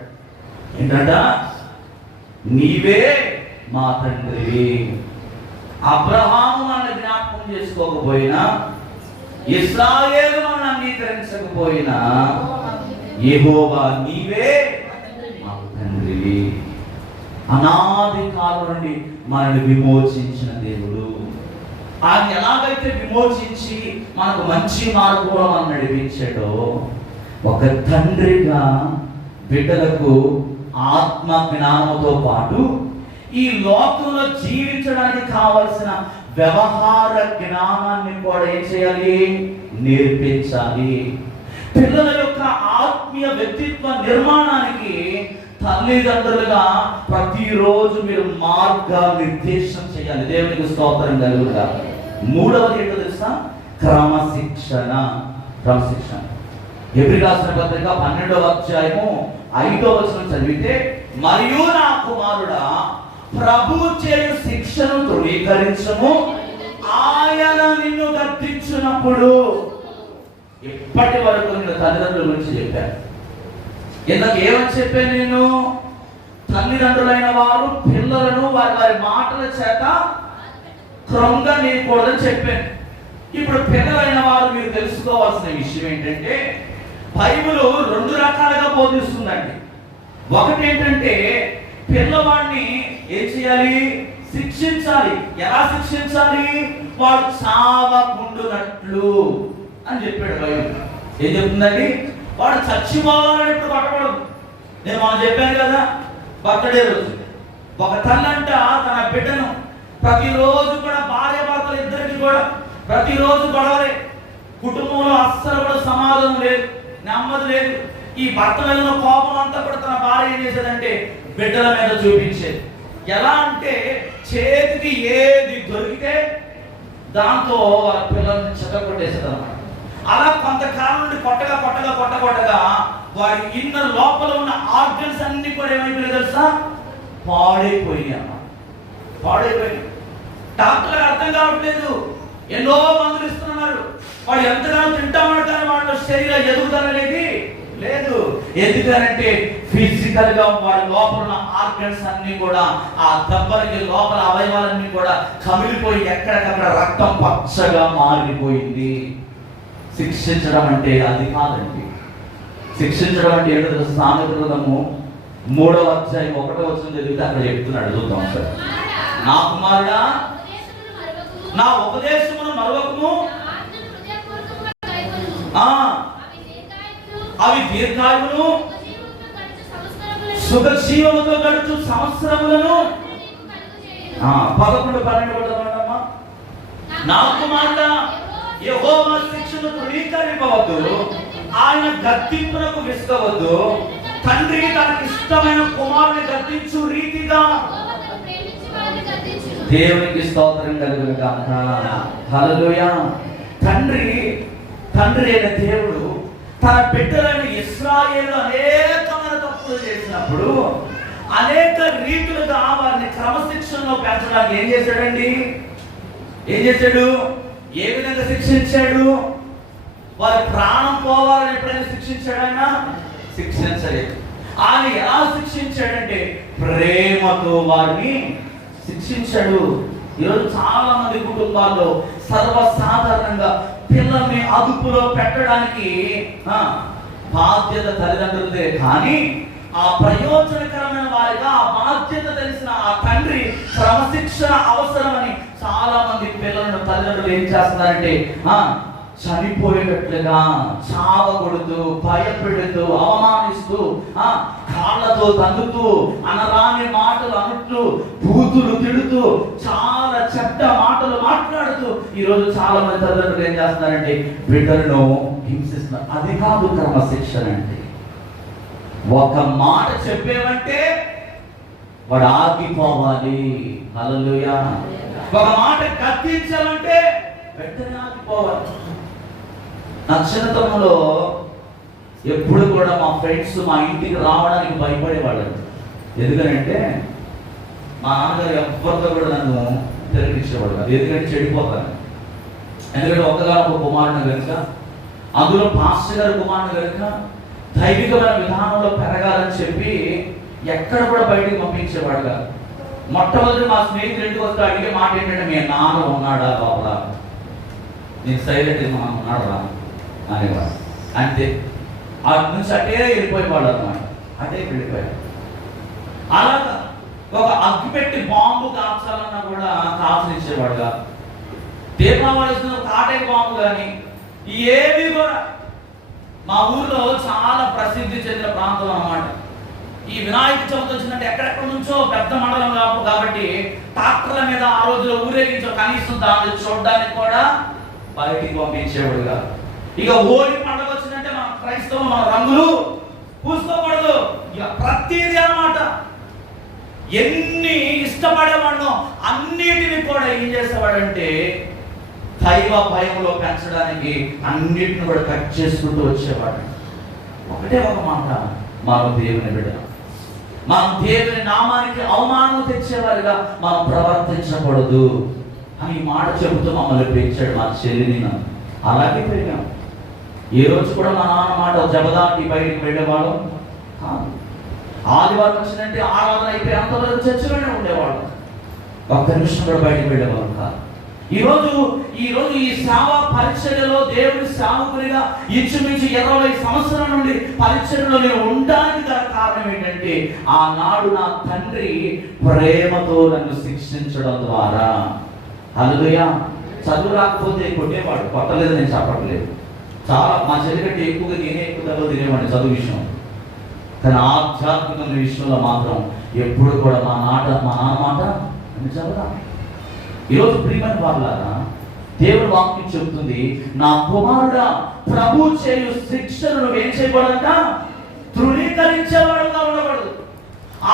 ఏంటంట? నీవే మా తండ్రివి. అబ్రహాము మనల్ని జ్ఞాపకం చేసుకోకపోయినా, ఇశ్రాయేలు మనల్ని అంగీకరించకపోయినా, యెహోవా నీవే మా తండ్రివి. అనాది కాలం నుండి మనల్ని విమోచించిన దేవుడు. ఆయన ఎలాగైతే విమోచించి మనకు మంచి మార్గంలో మనం నడిపించాడో, ఒక తండ్రిగా బిడ్డలకు ఆత్మ జ్ఞానంతో పాటు ఈ లోకంలో జీవించడానికి కావలసిన వ్యవహార జ్ఞానాన్ని కూడా ఏం చేయాలి? నేర్పించాలి. పిల్లల యొక్క ఆత్మీయ వ్యక్తిత్వ నిర్మాణానికి తల్లిదండ్రులుగా ప్రతిరోజు మీరు మార్గ నిర్దేశం చేయాలి. దేవునికి స్తోత్రం కలుగుగా. మూడవది ఏంటో తెలుసా? క్రమశిక్షణ. క్రమశిక్షణ. ఎబ్రీ రాసిన పత్రిక 12వ అధ్యాయము 5వ వచనం చదివితే, మరియు నా కుమారుడా, ప్రభు చేయు శిక్షను ధృవీకరించము, ఆయన నిన్ను గద్దించినప్పుడు. ఇప్పటి వరకు నేను తల్లిదండ్రుల గురించి చెప్పాను. ఇంతకు ఏమని చెప్పాను నేను? తల్లిదండ్రులైన వారు పిల్లలను వారి వారి మాటల చేత కృంగనీయకూడదని చెప్పాను. ఇప్పుడు పిల్లలైన వారు మీరు తెలుసుకోవాల్సిన విషయం ఏంటంటే, బైబిల్ 2 రకాలుగా బోధిస్తుందండి. ఒకటి ఏంటంటే, పిల్లవాడిని ఏం చేయాలి? శిక్షించాలి. ఎలా శిక్షించాలి? వాడు చావకుండునట్లు అని చెప్పాడు బైబిల్. ఏం చెప్తుందండి? వాడు చచ్చిపోవాలని ఎప్పుడు కొట్టకూడదు. నేను మనం చెప్పాను కదా, బర్త్డే రోజు ఒక తల్లంట తన బిడ్డను ప్రతిరోజు కూడా, భార్య భర్తలు ఇద్దరికి కూడా ప్రతిరోజు గొడవలే, కుటుంబంలో అస్సలు కూడా సమాధానం లేదు, నెమ్మది లేదు. ఈ భర్త మీద కోపం అంతా కూడా తన భార్య ఏం చేసేదంటే బిడ్డల మీద చూపించేది. ఎలా అంటే, చేతికి ఏది దొరికితే దాంతో వాళ్ళ పిల్లల్ని చెత్తగొట్టేసేది అన్నమాట. అలా కొంతకాలం నుండి కొట్టగా వారి ఇన్నర్ లోపల ఉన్న ఆర్గన్స్ అన్ని కూడా ఏమైపోయినాయి తెలుసా? పాడైపోయినాయి అన్నమాట. పాడైపోయినాయి. డాక్టర్లకు అర్థం కావట్లేదు. ఎన్నో మందులు ఇస్తున్నారు. వాడు ఎంతగానో తింటామని, కానీ వాళ్ళ శరీర ఎదుగుదల అనేది లేదు. ఎందుకంటే ఫిజికల్ గా వాడి లోపల ఉన్న ఆర్గన్స్ అన్ని కూడా, ఆ దెబ్బలకి లోపల అవయవాలన్నీ కూడా కమిలిపోయి ఎక్కడికక్కడ రక్తం పచ్చగా మారిపోయింది. శిక్షించడం అంటే అది కాదండి. శిక్షించడం అంటే ఏంటో తెలుసు? సామెతల గ్రంథము 3వ అధ్యాయం 1వ వచనం చదివితే అక్కడ చెప్తున్నాడు. చూద్దాం సార్. నా కుమారుడా, నా ఉపదేశమును మరువకుము, అవి దీర్ఘాయువును సుఖజీవముతో గడుచు సంవత్సరములను. 11-12 నా కుమారుడా, యెహోవా శిక్షను తృణీకరింపవద్దు, ఆయన గద్దింపునకు విసుగవద్దు. తండ్రి తనకి ఇష్టమైన కుమారుని గద్దించు రీతిగా. దేవునికి స్తోత్రం కలుగును గాక. హల్లెలూయా. తండ్రి అయిన దేవుడు తన బిడ్డలైన ఇశ్రాయేలు అనేకమైన తప్పులు చేసినప్పుడు అనేక రీతులుగా వారిని క్రమశిక్షణలో పెంచడానికి ఏం చేశాడండి? ఏం చేశాడు? ఏ విధంగా శిక్షించాడు? వారి ప్రాణం పోవాలని ఎప్పుడైనా శిక్షించాడు? ఆయన శిక్షించలేదు. ఆయన ఎలా శిక్షించాడంటే ప్రేమతో వారిని శిక్షించాడు. ఈరోజు చాలా మంది కుటుంబాల్లో సర్వసాధారణంగా పిల్లల్ని అదుపులో పెట్టడానికి బాధ్యత తల్లిదండ్రులదే, కానీ ఆ ప్రయోజనకరమైన వారిగా ఆ బాధ్యత తెలిసిన ఆ తండ్రి క్రమశిక్షణ అవసరమని చాలా మంది పిల్లలను తల్లిదండ్రులు ఏం చేస్తున్నారంటే చనిపోయేటట్లుగా చావగొడుతూ, భయపెడుతూ, అవమానిస్తూ, కాళ్ళతో తన్నుతూ, అనరాని మాటలు అనుతూ, బూతులు తిడుతూ, చాలా చెడ్డ మాటలు మాట్లాడుతూ ఈరోజు చాలా మంది తల్లిదండ్రులు ఏం చేస్తున్నారంటే బిడ్డలను హింసిస్తున్నారు. అది కాదు క్రమశిక్షణ అంటే. ఒక మాట చెప్పేవంటే వాడు ఆగిపోవాలి. హల్లెలూయా. ఒక మాట కత్తించాలంటే వెంటనే ఆగిపోవాలి. నా చిన్నతనంలో ఎప్పుడు కూడా మా ఫ్రెండ్స్ మా ఇంటికి రావడానికి భయపడేవాళ్ళు. ఎందుకనంటే మా నాన్నగారు ఎవరితో కూడా నన్ను తిరగించేవాడు కాదు. ఎందుకంటే చెడిపోతాను. ఎందుకంటే ఒక్కగానొక్క కుమారుని కనుక, అందులో పాస్టర్ గారి కుమారుని కనుక దైవికమైన విధానంలో పెరగాలని చెప్పి ఎక్కడ కూడా బయటికి పంపించేవాడు కాదు. మొట్టమొదటి మా స్నేహితులు ఇంటికి వస్తే అడిగే మాట ఏంటంటే, మీ నాన్న ఉన్నాడా లోపల? నేను సైలెంట్ మా ఉన్నాడు రా అనేవాడు. అంతే. అటు నుంచి అటే వెళ్ళిపోయేవాడు అన్నమాట. అటే వెళ్ళిపోయాడు. అలాగా ఒక అగ్గి పెట్టి బాంబు కాల్చాలన్నా కూడా కాల్చనిచ్చేవాడు కాదు. దీపావళి కాటే బాంబు కానీ ఏవి కూడా. మా ఊర్లో చాలా ప్రసిద్ధి చెందిన ప్రాంతం అన్నమాట. ఈ వినాయక చవితి వచ్చిందంటే ఎక్కడెక్కడ నుంచో పెద్ద మండలం కాబట్టి ట్రాక్టర్ల మీద ఆ రోజులో ఊరేగించో, కనీసం దాన్ని చూడడానికి కూడా బయటికి పంపించేవాడు కాదు. ఇక హోలీ పండుగ వచ్చిందంటే మన క్రైస్తవం మన రంగులు పూసుకోకూడదు, ఇక ప్రతిదీ అన్నమాట. ఎన్ని ఇష్టపడేవాడినో అన్నిటిని కూడా ఏం చేసేవాడంటే దైవ భయంలో పెంచడానికి అన్నిటిని కూడా కట్ చేసుకుంటూ వచ్చేవాడు. ఒకటే ఒక మాట, మనం దేవుని బిడ్డ, మనం దేవుని నామానికి అవమానం తెచ్చేవారుగా మనం ప్రవర్తించకూడదు అని మాట చెబుతూ మమ్మల్ని పెంచాడు. మా చెల్లిని అలాగే పెరిగాం. ఏ రోజు కూడా మా నాన్న మాట జబదానికి బయటికి వెళ్ళేవాడు కాదు. ఆదివారం వచ్చిందంటే ఆరాధన అయిపోయి అంతవరకు చర్చలోనే ఉండేవాడు. ఒక్క నిమిషం కూడా బయటికి వెళ్ళేవాడు కాదు. ఈరోజు ఈ సేవా పరిచర్యలో దేవుని సేవకునిగా ఇంచుమించు 20 సంవత్సరాల నుండి పరిచర్యలో నేను ఉండడానికి గల కారణం ఏంటంటే, ఆనాడు నా తండ్రి ప్రేమతో నన్ను శిక్షించడం ద్వారా. హల్లెలూయా. చదువు రాకపోతే కొట్టేవాడు, కొట్టలేదు నేను చెప్పట్లేదు. చాలా మా చెల్లి కంటే ఎక్కువగా నేనే ఎక్కువ దెబ్బలు తినేవాడిని చదువు విషయం. కానీ ఆధ్యాత్మిక విషయంలో మాత్రం ఎప్పుడు కూడా మా నాన్న మాట చదవరా. ఈరోజు ప్రియమైన వాళ్ళారా, దేవుని వాక్యం చెబుతుంది, నా కుమారుడా ప్రభు చేయు శిక్షను నువ్వేం చేయకూడదంట, తృణీకరించేవాడుగా ఉండకూడదు.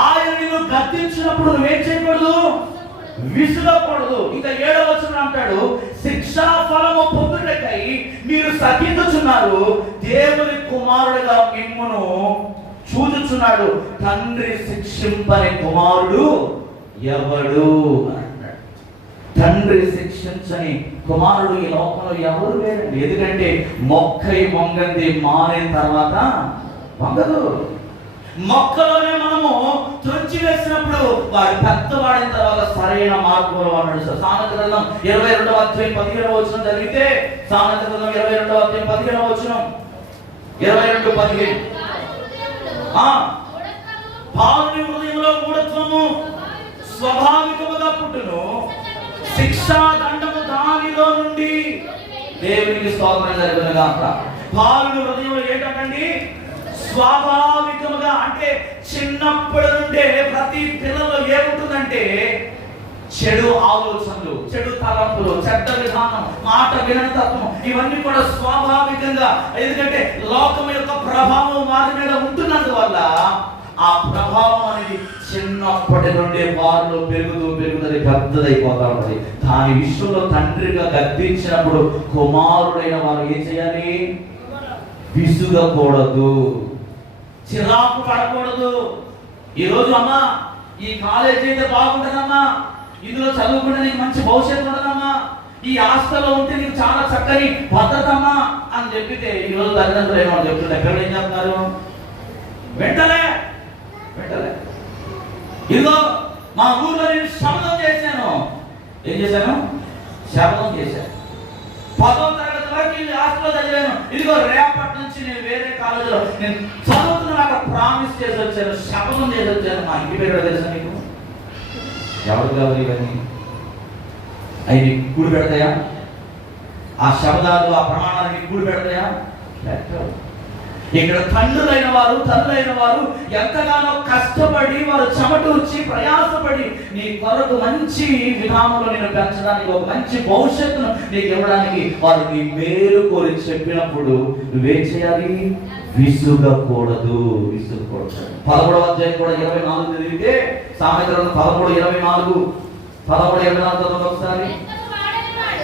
ఆయన నిన్ను గద్దించినప్పుడు నువ్వేం చేయకూడదు, విసుగకూడదు. ఇంకా 7వ వచనం అంటాడు, శిక్షా ఫలము పొందుటకై మీరు సహించుచున్నారు, దేవుని కుమారుడుగా మిమ్మును చూచుచున్నాడు, తండ్రి శిక్షింపని కుమారుడు ఎవడు అని. తండ్రి శిక్షించని కుమారుడు ఈ లోకంలో ఎవరు లేరండి. ఎందుకంటే మొక్కై వంగంది మారిన తర్వాత వంగదు. మొక్కలోనే మనము త్రొంచి వేసినప్పుడు వాడు పెద్దవాడిన తర్వాత సరైన మార్గంలో అన్నాడు. సామెత గ్రంథం 22వ అధ్యాయం 15వ వచనం జరిగితే, సామెత గ్రంథం 22వ అధ్యాయం 15వ వచనం 22:15, బాలుని హృదయంలో మూఢత్వము స్వాభావికముగా పుట్టును, శిక్షా దండము దానిలో నుండి. దేవునికి స్తోత్రం జరుగును గాక. బాలుని హృదయంలో ఏంటండి, స్వాభావికముగా అంటే చిన్నప్పటి నుండే ప్రతి పిల్లల్లో ఏముంటుందంటే చెడు ఆలోచనలు, చెడు తలంపులు, చెడ్డ విధానం, మాట వినని తత్వం, ఇవన్నీ కూడా స్వాభావికంగా. ఎందుకంటే లోకం యొక్క ప్రభావం వారి మీద ఉంటున్నందువల్ల ఆ ప్రభావం అనేది చిన్నప్పటి నుండి వారిలో పెరుగుతుంది, పెద్దదైపోతా ఉంటుంది. దాని విషయంలో తండ్రిగా గద్దించినప్పుడు కుమారుడైన వారు ఏం చేయాలి, విసుగకూడదు, చిరాకు పడకూడదు. ఈరోజు అమ్మా ఈ కాలేజీ అయితే బాగుంటుందమ్మా, ఇందులో చదువుకుంటే నీకు మంచి భవిష్యత్తు ఉండదమ్మా, ఈ హాస్టల్లో ఉంటే నీకు చాలా చక్కని భద్రతమ్మా అని చెప్పితే ఈరోజు తల్లిదండ్రులు ఏమో చెప్తున్నారు. ఎక్కడ ఏం చెప్తున్నారు, వెంటనే ఇదిగో మా ఊర్లో నేను శపథం చేశాను. ఏం చేశాను, శపథం చేశాను. 10వ తరగతి వరకు ఈ హాస్టల్లో చదివాను. ఇదిగో రేపటి నుంచి నేను వేరే కాలేజీలో నేను చదువుతున్నా, అక్కడ ప్రామిస్ చేసి వచ్చాను, శపథం చేసి వచ్చాను. మా ఇంటి పేరు తెలుసా నీకు? ఎవరు కావాలి ఇవన్నీ? అవి నీకు కూడి పెడతాయా? ఆ శబ్దాలు ఆ ప్రమాణాలు నీకు కూడి పెడతాయా? ఇక్కడ తండ్రులైన వారు తల్లులైన వారు ఎంతగానో కష్టపడి వారు చెమటూర్చి ప్రయాసపడి నీ కొరకు మంచి విధానంలో నేను పెంచడానికి, ఒక మంచి భవిష్యత్తును నీకు ఇవ్వడానికి వారు నీ మేలు కోరి చెప్పినప్పుడు నువ్వేం చేయాలి, విసుగకూడదు. 13వ అధ్యాయం కూడా 24 చదివితే, సామెతలు 13:24 ఒకసారి,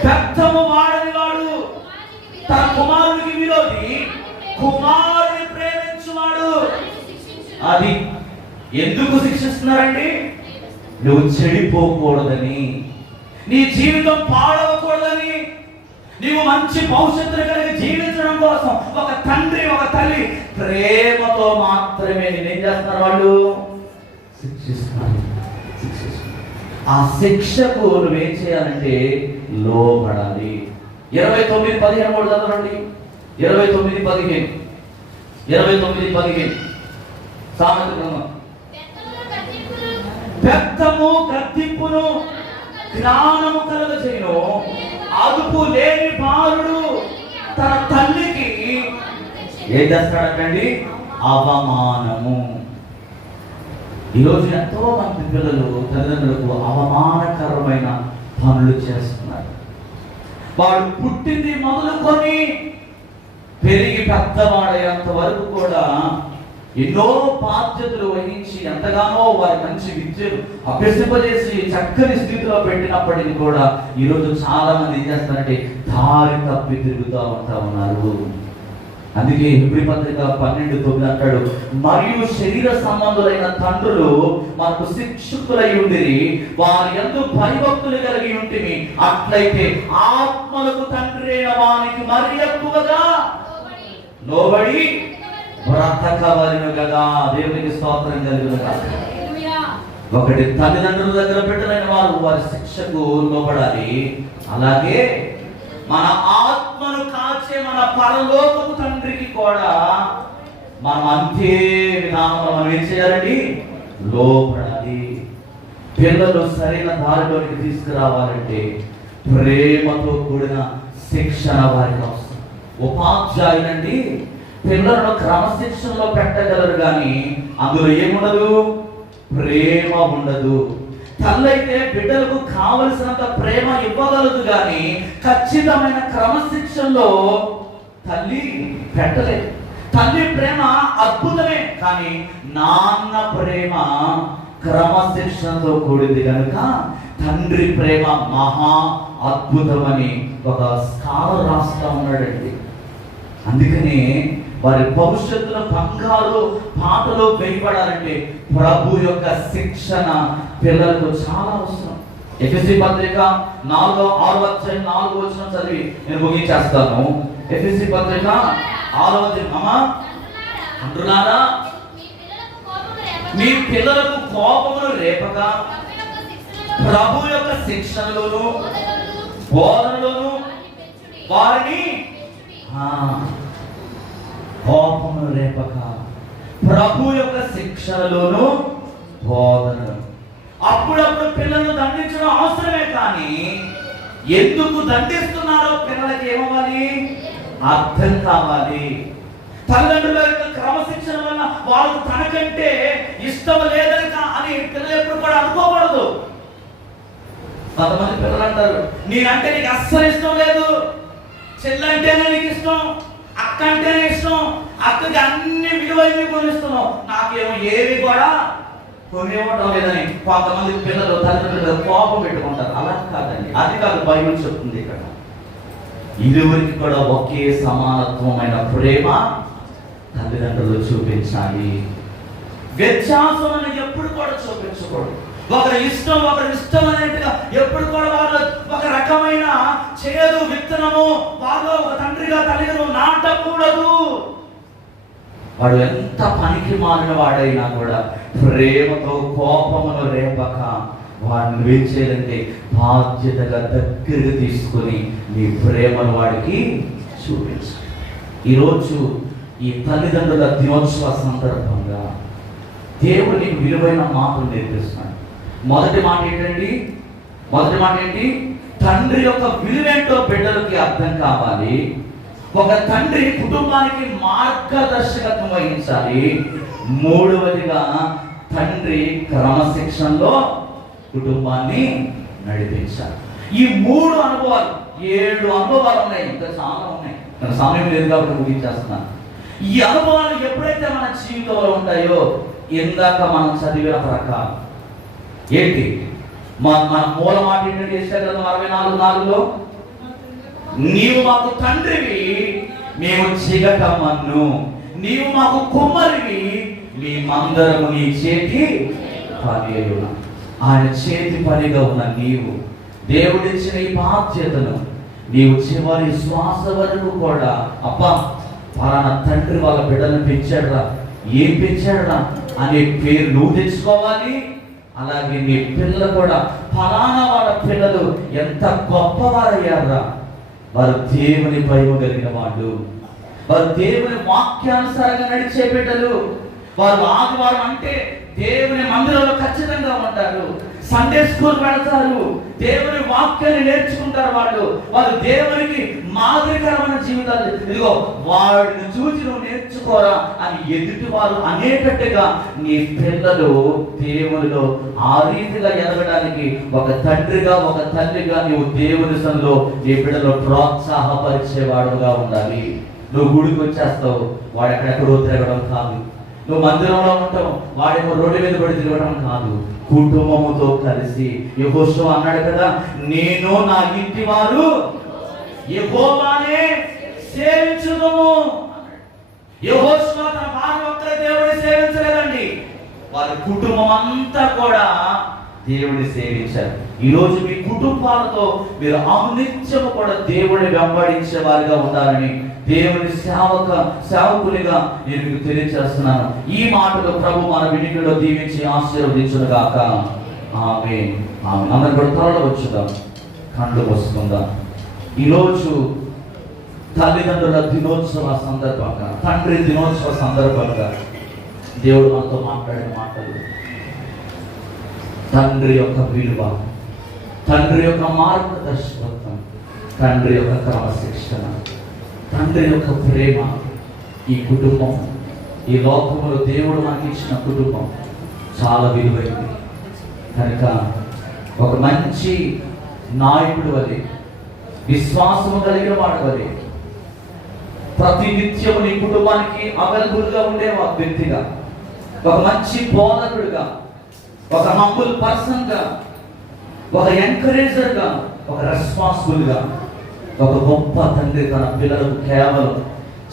పెద్దము వాడని వాడు తన కుమారునికి విరోధి, కుమారుని అది ఎందుకు శిక్షిస్తున్నారండి? నువ్వు చెడిపోకూడదని, నీ జీవితం పాడవకూడదని, నీవు మంచి భవిష్యత్తును కలిగి జీవించడం కోసం ఒక తండ్రి ఒక తల్లి ప్రేమతో మాత్రమే నేనేం చేస్తున్నారు? వాళ్ళు శిక్షిస్తున్నారు. ఆ శిక్షకు నువ్వేం చేయాలంటే లోబడాలి. 29:15 కూడా చదవండి. 29:15 సామెత గ్రంథం. పెద్దము గద్దింపును జ్ఞానము కలుగజేయును, అదుపు లేని బాలుడు తన తల్లికి ఏం చేస్తాడంటండి? అవమానము. ఈరోజు ఎంతో మంది పిల్లలు తల్లిదండ్రులకు అవమానకరమైన పనులు చేస్తున్నారు. వాడు పుట్టింది మొదలుకొని పెరిగి పెద్దవాడయ్యేంత వరకు కూడా ఎన్నో బాధ్యతలు వహించి ఎంతగానో వారి మంచి విద్యను అభ్యసింపజేసి చక్కని స్థితిలో పెట్టినప్పటికీ కూడా ఈరోజు చాలా మంది ఏం చేస్తారంటే దారి తప్పి తిరుగుతూ ఉన్నారు. అందుకే హెబ్రీ పత్రిక 12:9 అంటాడు, మరియు శరీర సంబంధులైన తండ్రులు మనకు శిక్షకులై ఉండిరి, వారి యందు భయభక్తులు కలిగి ఉంటిమి, అట్లయితే ఆత్మలకు తండ్రి అయిన వానికి మరి ఎక్కువగా లోబడి బ్రతకవలెను కదా. దేవునికి స్తోత్రం కలుగును గాక. ఒకటి తల్లిదండ్రుల దగ్గర పెట్టలేని వారి శిక్షకు లోబడాలి. అలాగే మన ఆత్మను కాచే మన పరలోకపు తండ్రికి కూడా మనం అంతే విధానంలో మనం ఏం చేయాలండి? లోబడాలి. పిల్లలు సరైన దారిలోనికి తీసుకురావాలంటే ప్రేమతో కూడిన శిక్షణ వారికి అవసరం. ఉపాధ్యాయులండి పిల్లలను క్రమశిక్షణలో పెట్టగలరు, కానీ అందులో ఏముండదు? ప్రేమ ఉండదు. తల్లైతే బిడ్డలకు కావలసినంత ప్రేమ ఇవ్వగలదు, కానీ ఖచ్చితమైన క్రమశిక్షణలో తల్లి పెట్టలేదు. తల్లి ప్రేమ అద్భుతమే, కానీ నాన్న ప్రేమ క్రమశిక్షణతో కూడింది కనుక తండ్రి ప్రేమ మహా అద్భుతమని ఒక స్కాలర్ రాస్తా ఉన్నాడండి. అందుకని వారి భవిష్యత్తులో బంగారు పాటలో వేయబడాలంటే ప్రభు యొక్క శిక్షణ పిల్లలకు చాలా అవసరం. ఎఫెసీ పత్రిక 4:6 చదివి నేను ముగించేస్తాను. ఎఫెసీ పత్రిక 6:6 అంటున్నారా, మీ పిల్లలకు కోపమును రేపక ప్రభు యొక్క శిక్షణలోను బోధనలోను వారిని కోపమును రేపక ప్రభు యొక్క శిక్షణలోను బోధనలు. అప్పుడప్పుడు పిల్లలను దండించడం అవసరమే, కానీ ఎందుకు దండిస్తున్నారో పిల్లలకి ఏమవ్వాలి? అర్థం కావాలి. తల్లిదండ్రుల యొక్క క్రమశిక్షణ వల్ల వాళ్ళకు తనకంటే ఇష్టం లేదని అని పిల్లలు ఎప్పుడు కూడా అనుకోకూడదు. కొంతమంది పిల్లలు అంటారు, నేనంటే నీకు అస్సలు ఇష్టం లేదు, చెల్లంటేనే నీకు ఇష్టం, అక్క అంటేనే ఇష్టం, అక్కకి అన్ని విలువైనవి కొనిస్తున్నావు, నాకేమో ఏవి కూడా కొనివ్వడం లేదని కొంతమంది పిల్లలు తల్లిదండ్రులు కోపం పెట్టుకుంటారు. అలా కాదండి, అది కాదు బైబిల్ చెప్తుంది. ఇక్కడ ఇరువురికి కూడా ఒకే సమానత్వమైన ప్రేమ తల్లిదండ్రులు చూపించాలి. వ్యత్యాసం అనేది ఎప్పుడు కూడా చూపించకూడదు. ఒకరి ఇష్టం అనేట్టుగా ఎప్పుడు కూడా వాళ్ళు ఒక రకమైన చేదు విత్తనము వాళ్ళు ఒక తండ్రిగా తల్లిదండ్రులు నాటకూడదు. వాడు ఎంత పనికి మారిన వాడైనా కూడా ప్రేమతో కోపమును రేపక వాడిని వేచేదంటే బాధ్యతగా దగ్గరగా తీసుకొని నీ ప్రేమను వాడికి చూపించాలి. ఈరోజు ఈ తల్లిదండ్రుల దినోత్సవ సందర్భంగా దేవుడు నీకు విలువైన మాటలు నేర్పిస్తున్నాడు. మొదటి మాట ఏంటి? తండ్రి యొక్క విలువేంటో బిడ్డలకి అర్థం కావాలి. ఒక తండ్రి కుటుంబానికి మార్గదర్శకత్వం వహించాలి. మూడవదిగా తండ్రి క్రమశిక్షణలో కుటుంబాన్ని నడిపించాలి. ఈ 3 అనుభవాలు, 7 అనుభవాలు ఉన్నాయి, ఇంకా చాలా ఉన్నాయి, సమయం లేదు కాబట్టి ముగించేస్తున్నాను. ఈ అనుభవాలు ఎప్పుడైతే మన జీవితంలో ఉంటాయో, ఇందాక మనం చదివిన ప్రకారం ఏంటి మన మూల మాట ఏంటంటే యెషయా 64:4లో నీవు మాకు తండ్రివి, మేము చిగటమన్ను, నీవు మాకు కుమ్మరివి, నీ మందరము నీ చేతి పని అయి ఉన్న. ఆయన చేతి పనిగా ఉన్న నీవు దేవుడిచ్చిన ఈ బాధ్యతను నీవు చివరి శ్వాస వరకు కూడా, అబ్బా పలానా తండ్రి వాళ్ళ బిడ్డలను పెంచాడురా, ఏం పెంచాడురా అనే పేరు నువ్వు తెచ్చుకోవాలి. అలాగే నీ పిల్లలు కూడా ఫలానా వాళ్ళ పిల్లలు ఎంత గొప్పవారయ్యారా, వారు దేవుని భయం కలిగిన వాళ్ళు, వారు దేవుని వాక్యానుసారంగా నడిచే బిడ్డలు, వారు ఆదివారం అంటే దేవుని మందిరంలో ఖచ్చితంగా ఉంటారు, సండే స్కూల్ పెడతారు, దేవుని వాక్యాన్ని నేర్చుకుంటారు. వారు దేవునికి మాదిరికరమైన జీవితాలు, ఇదిగో వాడిని చూసి నువ్వు నేర్చుకోరా అని ఎదుటి వారు అనేటట్టుగా నీ పిల్లలు దేవునిలో ఆ రీతిగా ఎదగడానికి ఒక తండ్రిగా ఒక తల్లిగా నీవు దేవుని సన్నిధిలో నీ బిడ్డలో ప్రోత్సాహపరిచేవాడుగా ఉండాలి. నువ్వు గుడికి వచ్చేస్తావు, వాడు ఎక్కడెక్కడో తిరగడం కాదు. నువ్వు మందిరంలో ఉంటావు, వాడేమో రోడ్డు మీద పడి తిరగడం కాదు. కుటుంబముతో కలిసి యెహోషువ అన్నాడు కదా, నేను నా ఇంటి వారు యెహోవానే సేవించుదుము. యెహోషువ తన భార్య ఒక్కరే దేవుడిని సేవించలేదండి, వారి కుటుంబం అంతా కూడా దేవుడిని సేవించారు. ఈరోజు మీ కుటుంబాలతో మీరు అనునిత్యము కూడా దేవుడిని వెంబడించే వారిగా ఉండాలని దేవుని సేవకునిగా నేను మీకు తెలియజేస్తున్నాను. ఈ మాటలు ప్రభు మన వినికిడిలో దీవించి ఆశీర్వదించును గాక. ఆమేన్. ఆమేన్. అందరం కూడా త్వరలో వచ్చుదాం, కళ్ళు వస్తుందాం. ఈరోజు తల్లిదండ్రుల దినోత్సవ సందర్భంగా, తండ్రి దినోత్సవ సందర్భంగా దేవుడు మనతో మాట్లాడిన మాటలు, తండ్రి యొక్క విలువ, తండ్రి యొక్క మార్గదర్శకత్వం, తండ్రి యొక్క క్రమశిక్షణ, తండ్రి యొక్క ప్రేమ. ఈ కుటుంబం, ఈ లోకంలో దేవుడు మనకి ఇచ్చిన కుటుంబం చాలా విలువైంది కనుక ఒక మంచి నాయకుడు వలె, విశ్వాసము కలిగిన వాడు వలె ప్రతి నిత్యము నీ కుటుంబానికి అవైలబుల్గా ఉండే ఒక వ్యక్తిగా, ఒక మంచి బోధకుడిగా, ఒక హంబుల్ పర్సన్గా, ఒక ఎంకరేజర్గా, ఒక రెస్పాన్సిబుల్గా, ఒక గొప్ప తండ్రి తన పిల్లలకు కేవలం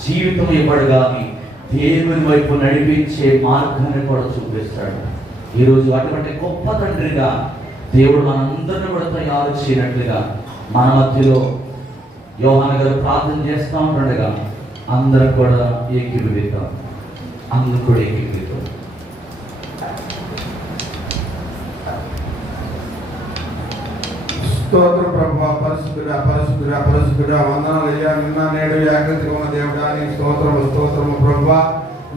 జీవితం ఇవ్వడు కానీ దేవుని వైపు నడిపించే మార్గాన్ని కూడా చూపిస్తాడు. ఈరోజు అటువంటి గొప్ప తండ్రిగా దేవుడు మనందరిని కూడా తయారు చేయనట్లుగా మన మధ్యలో యోహాను గారు ప్రార్థన చేస్తూ ఉంటుండగా అందరం కూడా ఏకీభవిద్దాం. అందరూ కూడా ఏకీభవిద్దాం. స్తోత్రం ప్రభా, పరిశుద్ధుడా పరిశుద్ధుడా పరిశుద్ధుడా, వందనాలయ్యా. నిన్న నేడు ఏకరీతిగా ఉన్న దేవుడా నీకు స్తోత్రము స్తోత్రము ప్రభా.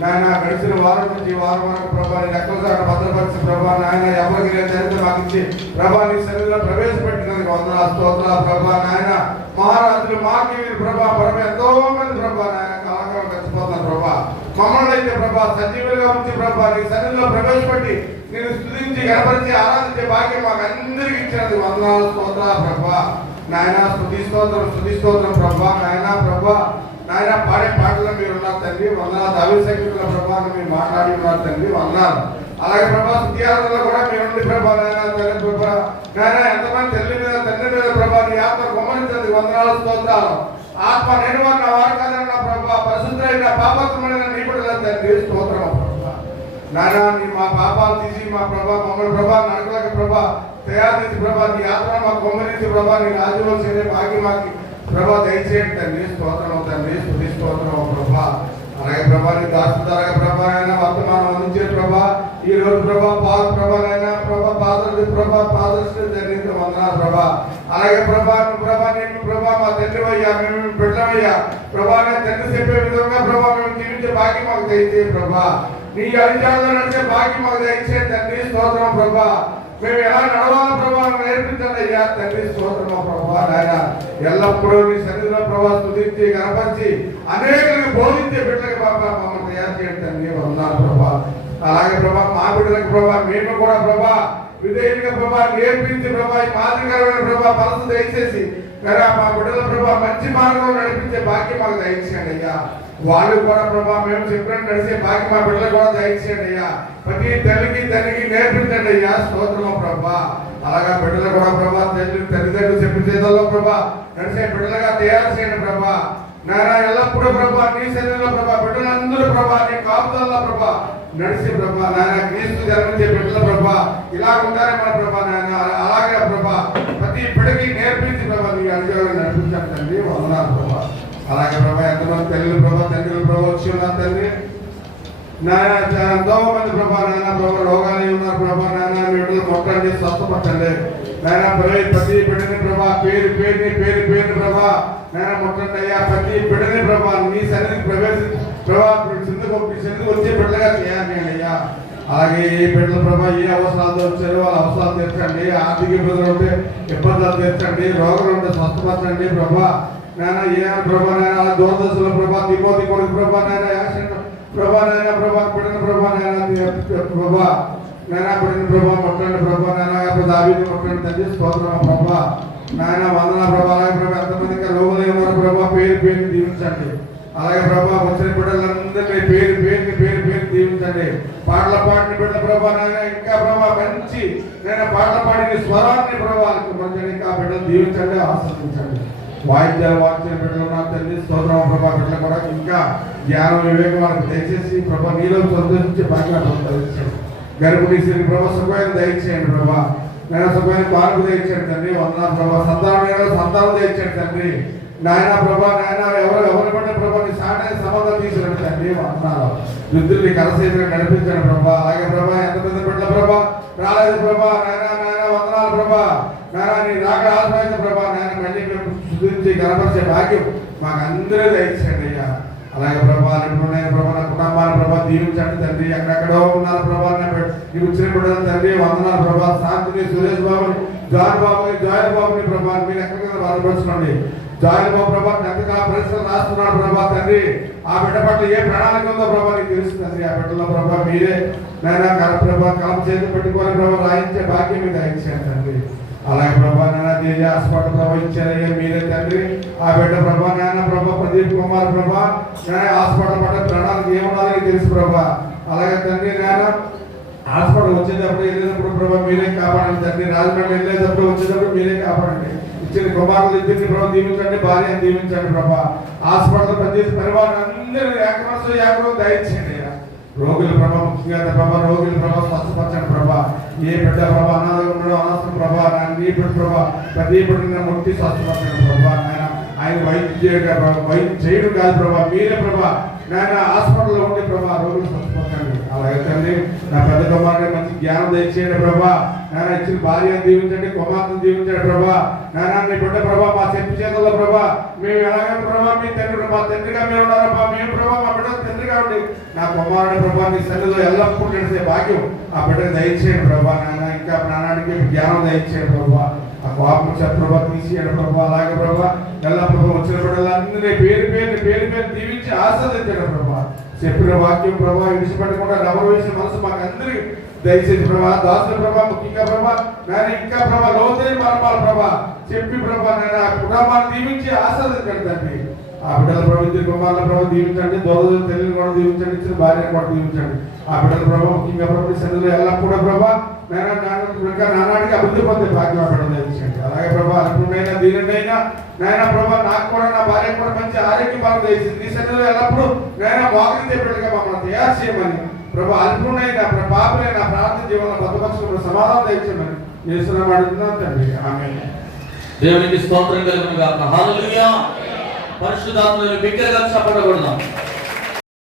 నాయన గడిచిన వారం నుంచి వారం వరకు ప్రభా నీ రెక్కలతో భద్రపరిచి ప్రభా నాయన ఎవరికి లేని చరిత్ర మాకు ఇచ్చి ప్రభా నీ శరీరంలో ప్రవేశపెట్టినందుకు వందనాలు స్తోత్రాలు ప్రభా. నాయన మహారాజులు మాకి ప్రభా ప్రభా ఎంతో మంది ప్రభా నాయన కళాకారులు చచ్చిపోతున్నారు ప్రభా. మమ్మల్ని అయితే ప్రభా సజీవులుగా ఉంచి ప్రభా నీ శరీరంలో ప్రవేశపెట్టి నేను స్తుతించి గణపరిచి ఆరాధించే భాగ్యం మాకు అందరికి ఇచ్చినది వందనాలు స్తోత్రాలు ప్రభా. నాయన స్తుతి స్తోత్రం ప్రభా. నాయన ప్రభా నాయన పాడే పాటలు మీరు ఉన్నారు తండ్రి వందనాలు. అభిషేకుల ప్రభావం మీరు మాట్లాడి ఉన్నారు తండ్రి వందనాలు. అలాగే ప్రభా స్తుతి ఆరాధనలో కూడా మీరు ఉండి ప్రభా నాయన తల్లి ప్రభా నాయన ఎంతమంది తల్లి మీద తండ్రి మీద ప్రభా నీ ఆత్మ గమనించండి వందనాలు స్తోత్రాలు. ఆత్మ నేను నా వారు కాదన్న ప్రభా పరిశుద్ధమైన పాపత్వమైన నీ బిడ్డల తండ్రి స్తోత్రం ప్రభా. నాయన నీ మా పాపాలు తీసి మా ప్రభా మమ్మల్ని ప్రభా నడకలకు ప్రభా తయారు చేసి ప్రభా నీ ఆత్మ మాకు గమనించి ప్రభా నీ రాజ్యంలో చేరే భాగ్యం మాకి ప్రభా దయచేయండి తండ్రి స్తోత్రం తండ్రి స్తుతి స్తోత్రం ప్రభా. అలాగే ప్రభా నీ దాసులాగా ప్రభా అయినా వర్తమానం అందించే ప్రభా ఈ రోజు ప్రభా ప్రభానైనా ప్రభా పాదర్శి జరిగిన వందనాలు ప్రభా. అలాగే ప్రభా నేను ప్రభా మా తండ్రివయ్యా, మేము బిడ్డలయ్యా ప్రభా నేను తండ్రి చెప్పే విధంగా ప్రభా మేము జీవించే భాగ్యం మాకు దయచేయి ప్రభా. నీ అధికారంలో నడిచే భాగ్యం మాకు దయచేయి తండ్రి స్తోత్రం ప్రభా. మేము ఎలా నడవాలో ప్రభావం నేర్పించండి అయ్యా తండ్రి స్తోత్రమా ప్రభా. నాయన ఎల్లప్పుడూ నీ సన్నిధిలో ప్రభా స్తుతించి గణపరిచి అనేకులకు బోధించే బిడ్డలకు బాబా మమ్మల్ని తయారు చేయండి తండ్రి వందనాలు ప్రభా. అలాగే ప్రభా మా బిడ్డలకు ప్రభా మేము కూడా ప్రభా విధేయులుగా ప్రభా నేర్పించి ప్రభా ఈ మాదిరికరమైన ప్రభా మనసు దయచేసి మా బిడ్డల ప్రభా మంచి మార్గంలో నడిపించే భాగ్యం మాకు దయచేయండి అయ్యా. వాళ్ళు కూడా ప్రభా మేము చెప్పినట్టు నడిచే భాగ్యం మా బిడ్డలు కూడా దయచేయండి అయ్యా. ప్రతి తల్లికి నేర్పించండి అయ్యా స్తోత్రము ప్రభా. అలాగా బిడ్డలు కూడా ప్రభా తల్లిదండ్రులు చెప్పిన చేతుల్లో ప్రభా నడిచే బిడ్డలుగా తయారు చేయండి ప్రభా. నాయన ఎల్లప్పుడూ ప్రభా నీ సన్నిధిలో ప్రభా బిడ్డలందరూ ప్రభా నీ కాపుదల్లో ప్రభా నడిచి ప్రభా నాయన క్రీస్తు జన్మించే బిడ్డల ప్రభా ఇలా ఉంటారే మన ప్రభా నాయన అలాగే ప్రభా ప్రతి బిడ్డకి నేర్పించి ప్రభా నీ అడుగులను నడిపించాను తండ్రి వందనాలు ప్రభా. అలాగే ప్రభా ఎంతమంది తల్లులు ప్రభా తండ్రులు ప్రభా వచ్చి ఉన్నారు తండ్రి నాయన ఎంతో మంది ప్రభా నాయన ప్రభా రోగాలు ఉన్నారు ప్రభా నాయన బిడ్డలు మొట్టండి స్వస్థపరచండి నాయన ప్రతి బిడ్డని ప్రభా పేరు ప్రభా నాయన మొట్టండి అయ్యా ప్రతి బిడ్డని ప్రభా నీ సన్నిధికి ప్రభా సింధుకు వచ్చే బిడ్డగా చేయాలి అయ్యా. అలాగే ఏ బిడ్డలు ప్రభా ఏ అవసరాలతో వచ్చారో వాళ్ళ అవసరాలు తీర్చండి, ఆర్థిక ఇబ్బందులు ఉంటే ఇబ్బందులు తీర్చండి, రోగులు ఉంటే స్వస్థపరచండి ప్రభా నాయన ఏ ప్రభా నాయన అలా దూరదర్శుల ప్రభా తిమోతి కొడుకు ప్రభా నాయన యాక్సిడెంట్ ప్రభా నాయన ప్రభా బిడ్డను ప్రభా నాయన ప్రభా నాయన బిడ్డను ప్రభా మొట్టండి ప్రభా నాయన దావీదు మొట్టండి తండ్రి స్తోత్రం ప్రభా నాయన వందన ప్రభా. అలాగే ప్రభా ఎంతమంది ఇంకా రోగులు ఉన్నారు ప్రభా పేరు దీవించండి. అలాగే ప్రభా వచ్చిన బిడ్డలందరినీ పేరు దీవించండి. పాటలు పాడిన బిడ్డల ప్రభా నాయన ఇంకా ప్రభా మంచి నేను పాటలు పాడిన స్వరాన్ని ప్రభావాలకు మంచి ఇంకా బిడ్డలు దీవించండి ఆస్వాదించండి. వాయిద్యాలు వాయించిన బిడ్డలు ఉన్నారు తండ్రి స్తోత్రం ప్రభా బిడ్డలు కూడా ఇంకా జ్ఞానం వివేకం వాళ్ళకి దయచేసి ప్రభా నీలో సంతోషించి బాగా దయచేయండి. గర్భిణీ స్త్రీ ప్రభా సుఖమైన దయచేయండి ప్రభా నేను సుఖమైన పాలకు దయచేయండి తండ్రి వందనాలు ప్రభా. సంతానం దయచేయండి తండ్రి నాయన ప్రభా నాయన ఎవరు పడిన ప్రభా నీ సాటి సంబంధం తీసుకురండి తండ్రి వందనాలు. వృద్ధుల్ని కలసేతులు నడిపించండి ప్రభా. అలాగే ప్రభా ఎంతమంది బిడ్డల ప్రభా రాలేదు ప్రభా నాయన వందనాలు ప్రభా నాయన నీ రాక ఆశ్రయించిన ప్రభా నాయన మళ్ళీ మేము శుద్ధించి గణపరిచే భాగ్యం మాకు అందరూ దయచేయండి అయ్యా. అలాగే ప్రభా నిపుణులైన ప్రభా నా కుటుంబాన్ని ప్రభా దీవించండి తండ్రి. ఎక్కడెక్కడో ఉన్నారు ప్రభా నీవు ఇచ్చిన బిడ్డలు తండ్రి వందనాలు ప్రభా. శాంతిని సురేష్ బాబుని జోయల్ బాబుని ప్రభా మీరు ఎక్కడికైనా బలపరచుకోండి. జోయల్ బాబు ప్రభా ఎంతగా పరిశ్రమ రాస్తున్నాడు ప్రభా తండ్రి ఆ బిడ్డ పట్ల ఏ ప్రణాళిక ఉందో ప్రభా నీకు తెలుసు తండ్రి. ఆ బిడ్డలో ప్రభా మీరే నాయన ప్రభా కలం చేతి పెట్టుకొని ప్రభా రాయించే భాగ్యం మీద ఇచ్చాను తండ్రి. అలాగే ప్రభా నాయన తేజ హాస్పిటల్ ప్రభా ఇచ్చారయ్యా మీరే తండ్రి. ఆ బిడ్డ ప్రభా నాయన ప్రభా ప్రదీప్ కుమార్ ప్రభా నాయన హాస్పిటల్ పట్ల ప్రణాళిక ఏమన్నది తెలుసు ప్రభా. అలాగే తండ్రి నాయన హాస్పిటల్ వచ్చేటప్పుడు వెళ్ళేటప్పుడు ప్రభా మీరే కాపాడండి తండ్రి. రాజమండ్రి వెళ్ళేటప్పుడు వచ్చేటప్పుడు మీరే కాపాడండి. ఇచ్చిన కుమారులు ఇద్దరిని ప్రభా దీవించండి, భార్యను దీవించండి ప్రభా. హాస్పిటల్ పనిచేసే పరివారం అందరూ ఏకమనసు దయచేయండి. రోగుల ప్రభా ముఖ్యంగా ప్రభా రోగుల ప్రభా స్వస్థపరచండి ప్రభా. ఏ బిడ్డ ప్రభా అనాథగా ఉండడం అనవసరం ప్రభా నీ బిడ్డ ప్రభా ప్రతి బిడ్డ ముట్టి స్వస్థపరచండి ప్రభా. ఆయన వైద్యం చేయడం కాదు ప్రభా మీరే ప్రభా నాయన హాస్పిటల్లో ఉండే ప్రభా రోగులు స్వస్థపరచండి. అలాగే తండ్రి నా పెద్ద కుమారుని మంచి జ్ఞానం దయచేయండి ప్రభా. నాయన ఇచ్చిన భార్యను దీవించండి, కుమార్తెను దీవించండి ప్రభా. నాయన మీ బిడ్డ ప్రభా మా చెప్పు చేతుల్లో ప్రభా మేము ఎలాగైనా ప్రభా మీ తండ్రి మా తండ్రిగా మేము ఉన్నారబ్బా మేము ప్రభా మా బిడ్డ తండ్రిగా ఉండి నా కుమారుని ప్రభా నీ సన్నిధిలో ఎల్లప్పుడూ నడిచే భాగ్యం ఆ బిడ్డకు దయచేయండి ప్రభా. నాయన ఇంకా ప్రాణానికి జ్ఞానం దయచేయండి ప్రభా. ఆ కోపం ప్రభా తీసేయండి ప్రభా. అలాగే ప్రభా ఎల్ల ప్రభా వచ్చిన బిడ్డలందరినీ పేరు దీవించి ఆస్వాదించండి ప్రభా. చెప్పిన వాక్యం ప్రభా విడిచిపెట్టకుండా నవరు వేసిన మనసు మాకు అందరికి దయచేసి ప్రభా. దాసుల ప్రభా ముఖ్యంగా ప్రభా నేను ఇంకా ప్రభా లోతైన మర్మాల ప్రభా చెప్పి ప్రభా నేను ఆ కుటుంబాన్ని దీవించి ఆస్వాదించండి తండ్రి. ఆ బిడ్డల ప్రభు ఇద్దరు కుమారుల ప్రభు దీవించండి, దొరదలు తల్లిని కూడా దీవించండి, ఇచ్చిన భార్యను కూడా దీవించండి. ఆ బిడ్డల ప్రభు ముఖ్యంగా ప్రభు సన్నిధిలో ఎల్లప్పుడూ ప్రభా నానాటికి అభివృద్ధి పొందే భాగ్యం ఆ బిడ్డలు దయచేయండి. అలాగే ప్రభా అల్పుడైనా దీనినైనా నాయన ప్రభా నాకు కూడా నా భార్య కూడా మంచి ఆరోగ్య భాగం దయచేసి నీ సన్నిధిలో ఎల్లప్పుడూ నాయన మోకరించే బిడ్డలుగా మమ్మల్ని తయారు చేయమని ప్రభా అల్పుడైనా పాపలైనా ప్రార్థన జీవనంలో భద్రపరచుకున్న సమాధానం దయచేయమని చేస్తున్నాం అడుగుతున్నాం తండ్రి ఆమేన్. దేవునికి స్తోత్రం కలుగును గాక. హల్లెలూయా. పరిశుద్ధాత్మను బిగ్గరగా చప్పట్లు కొడదాం.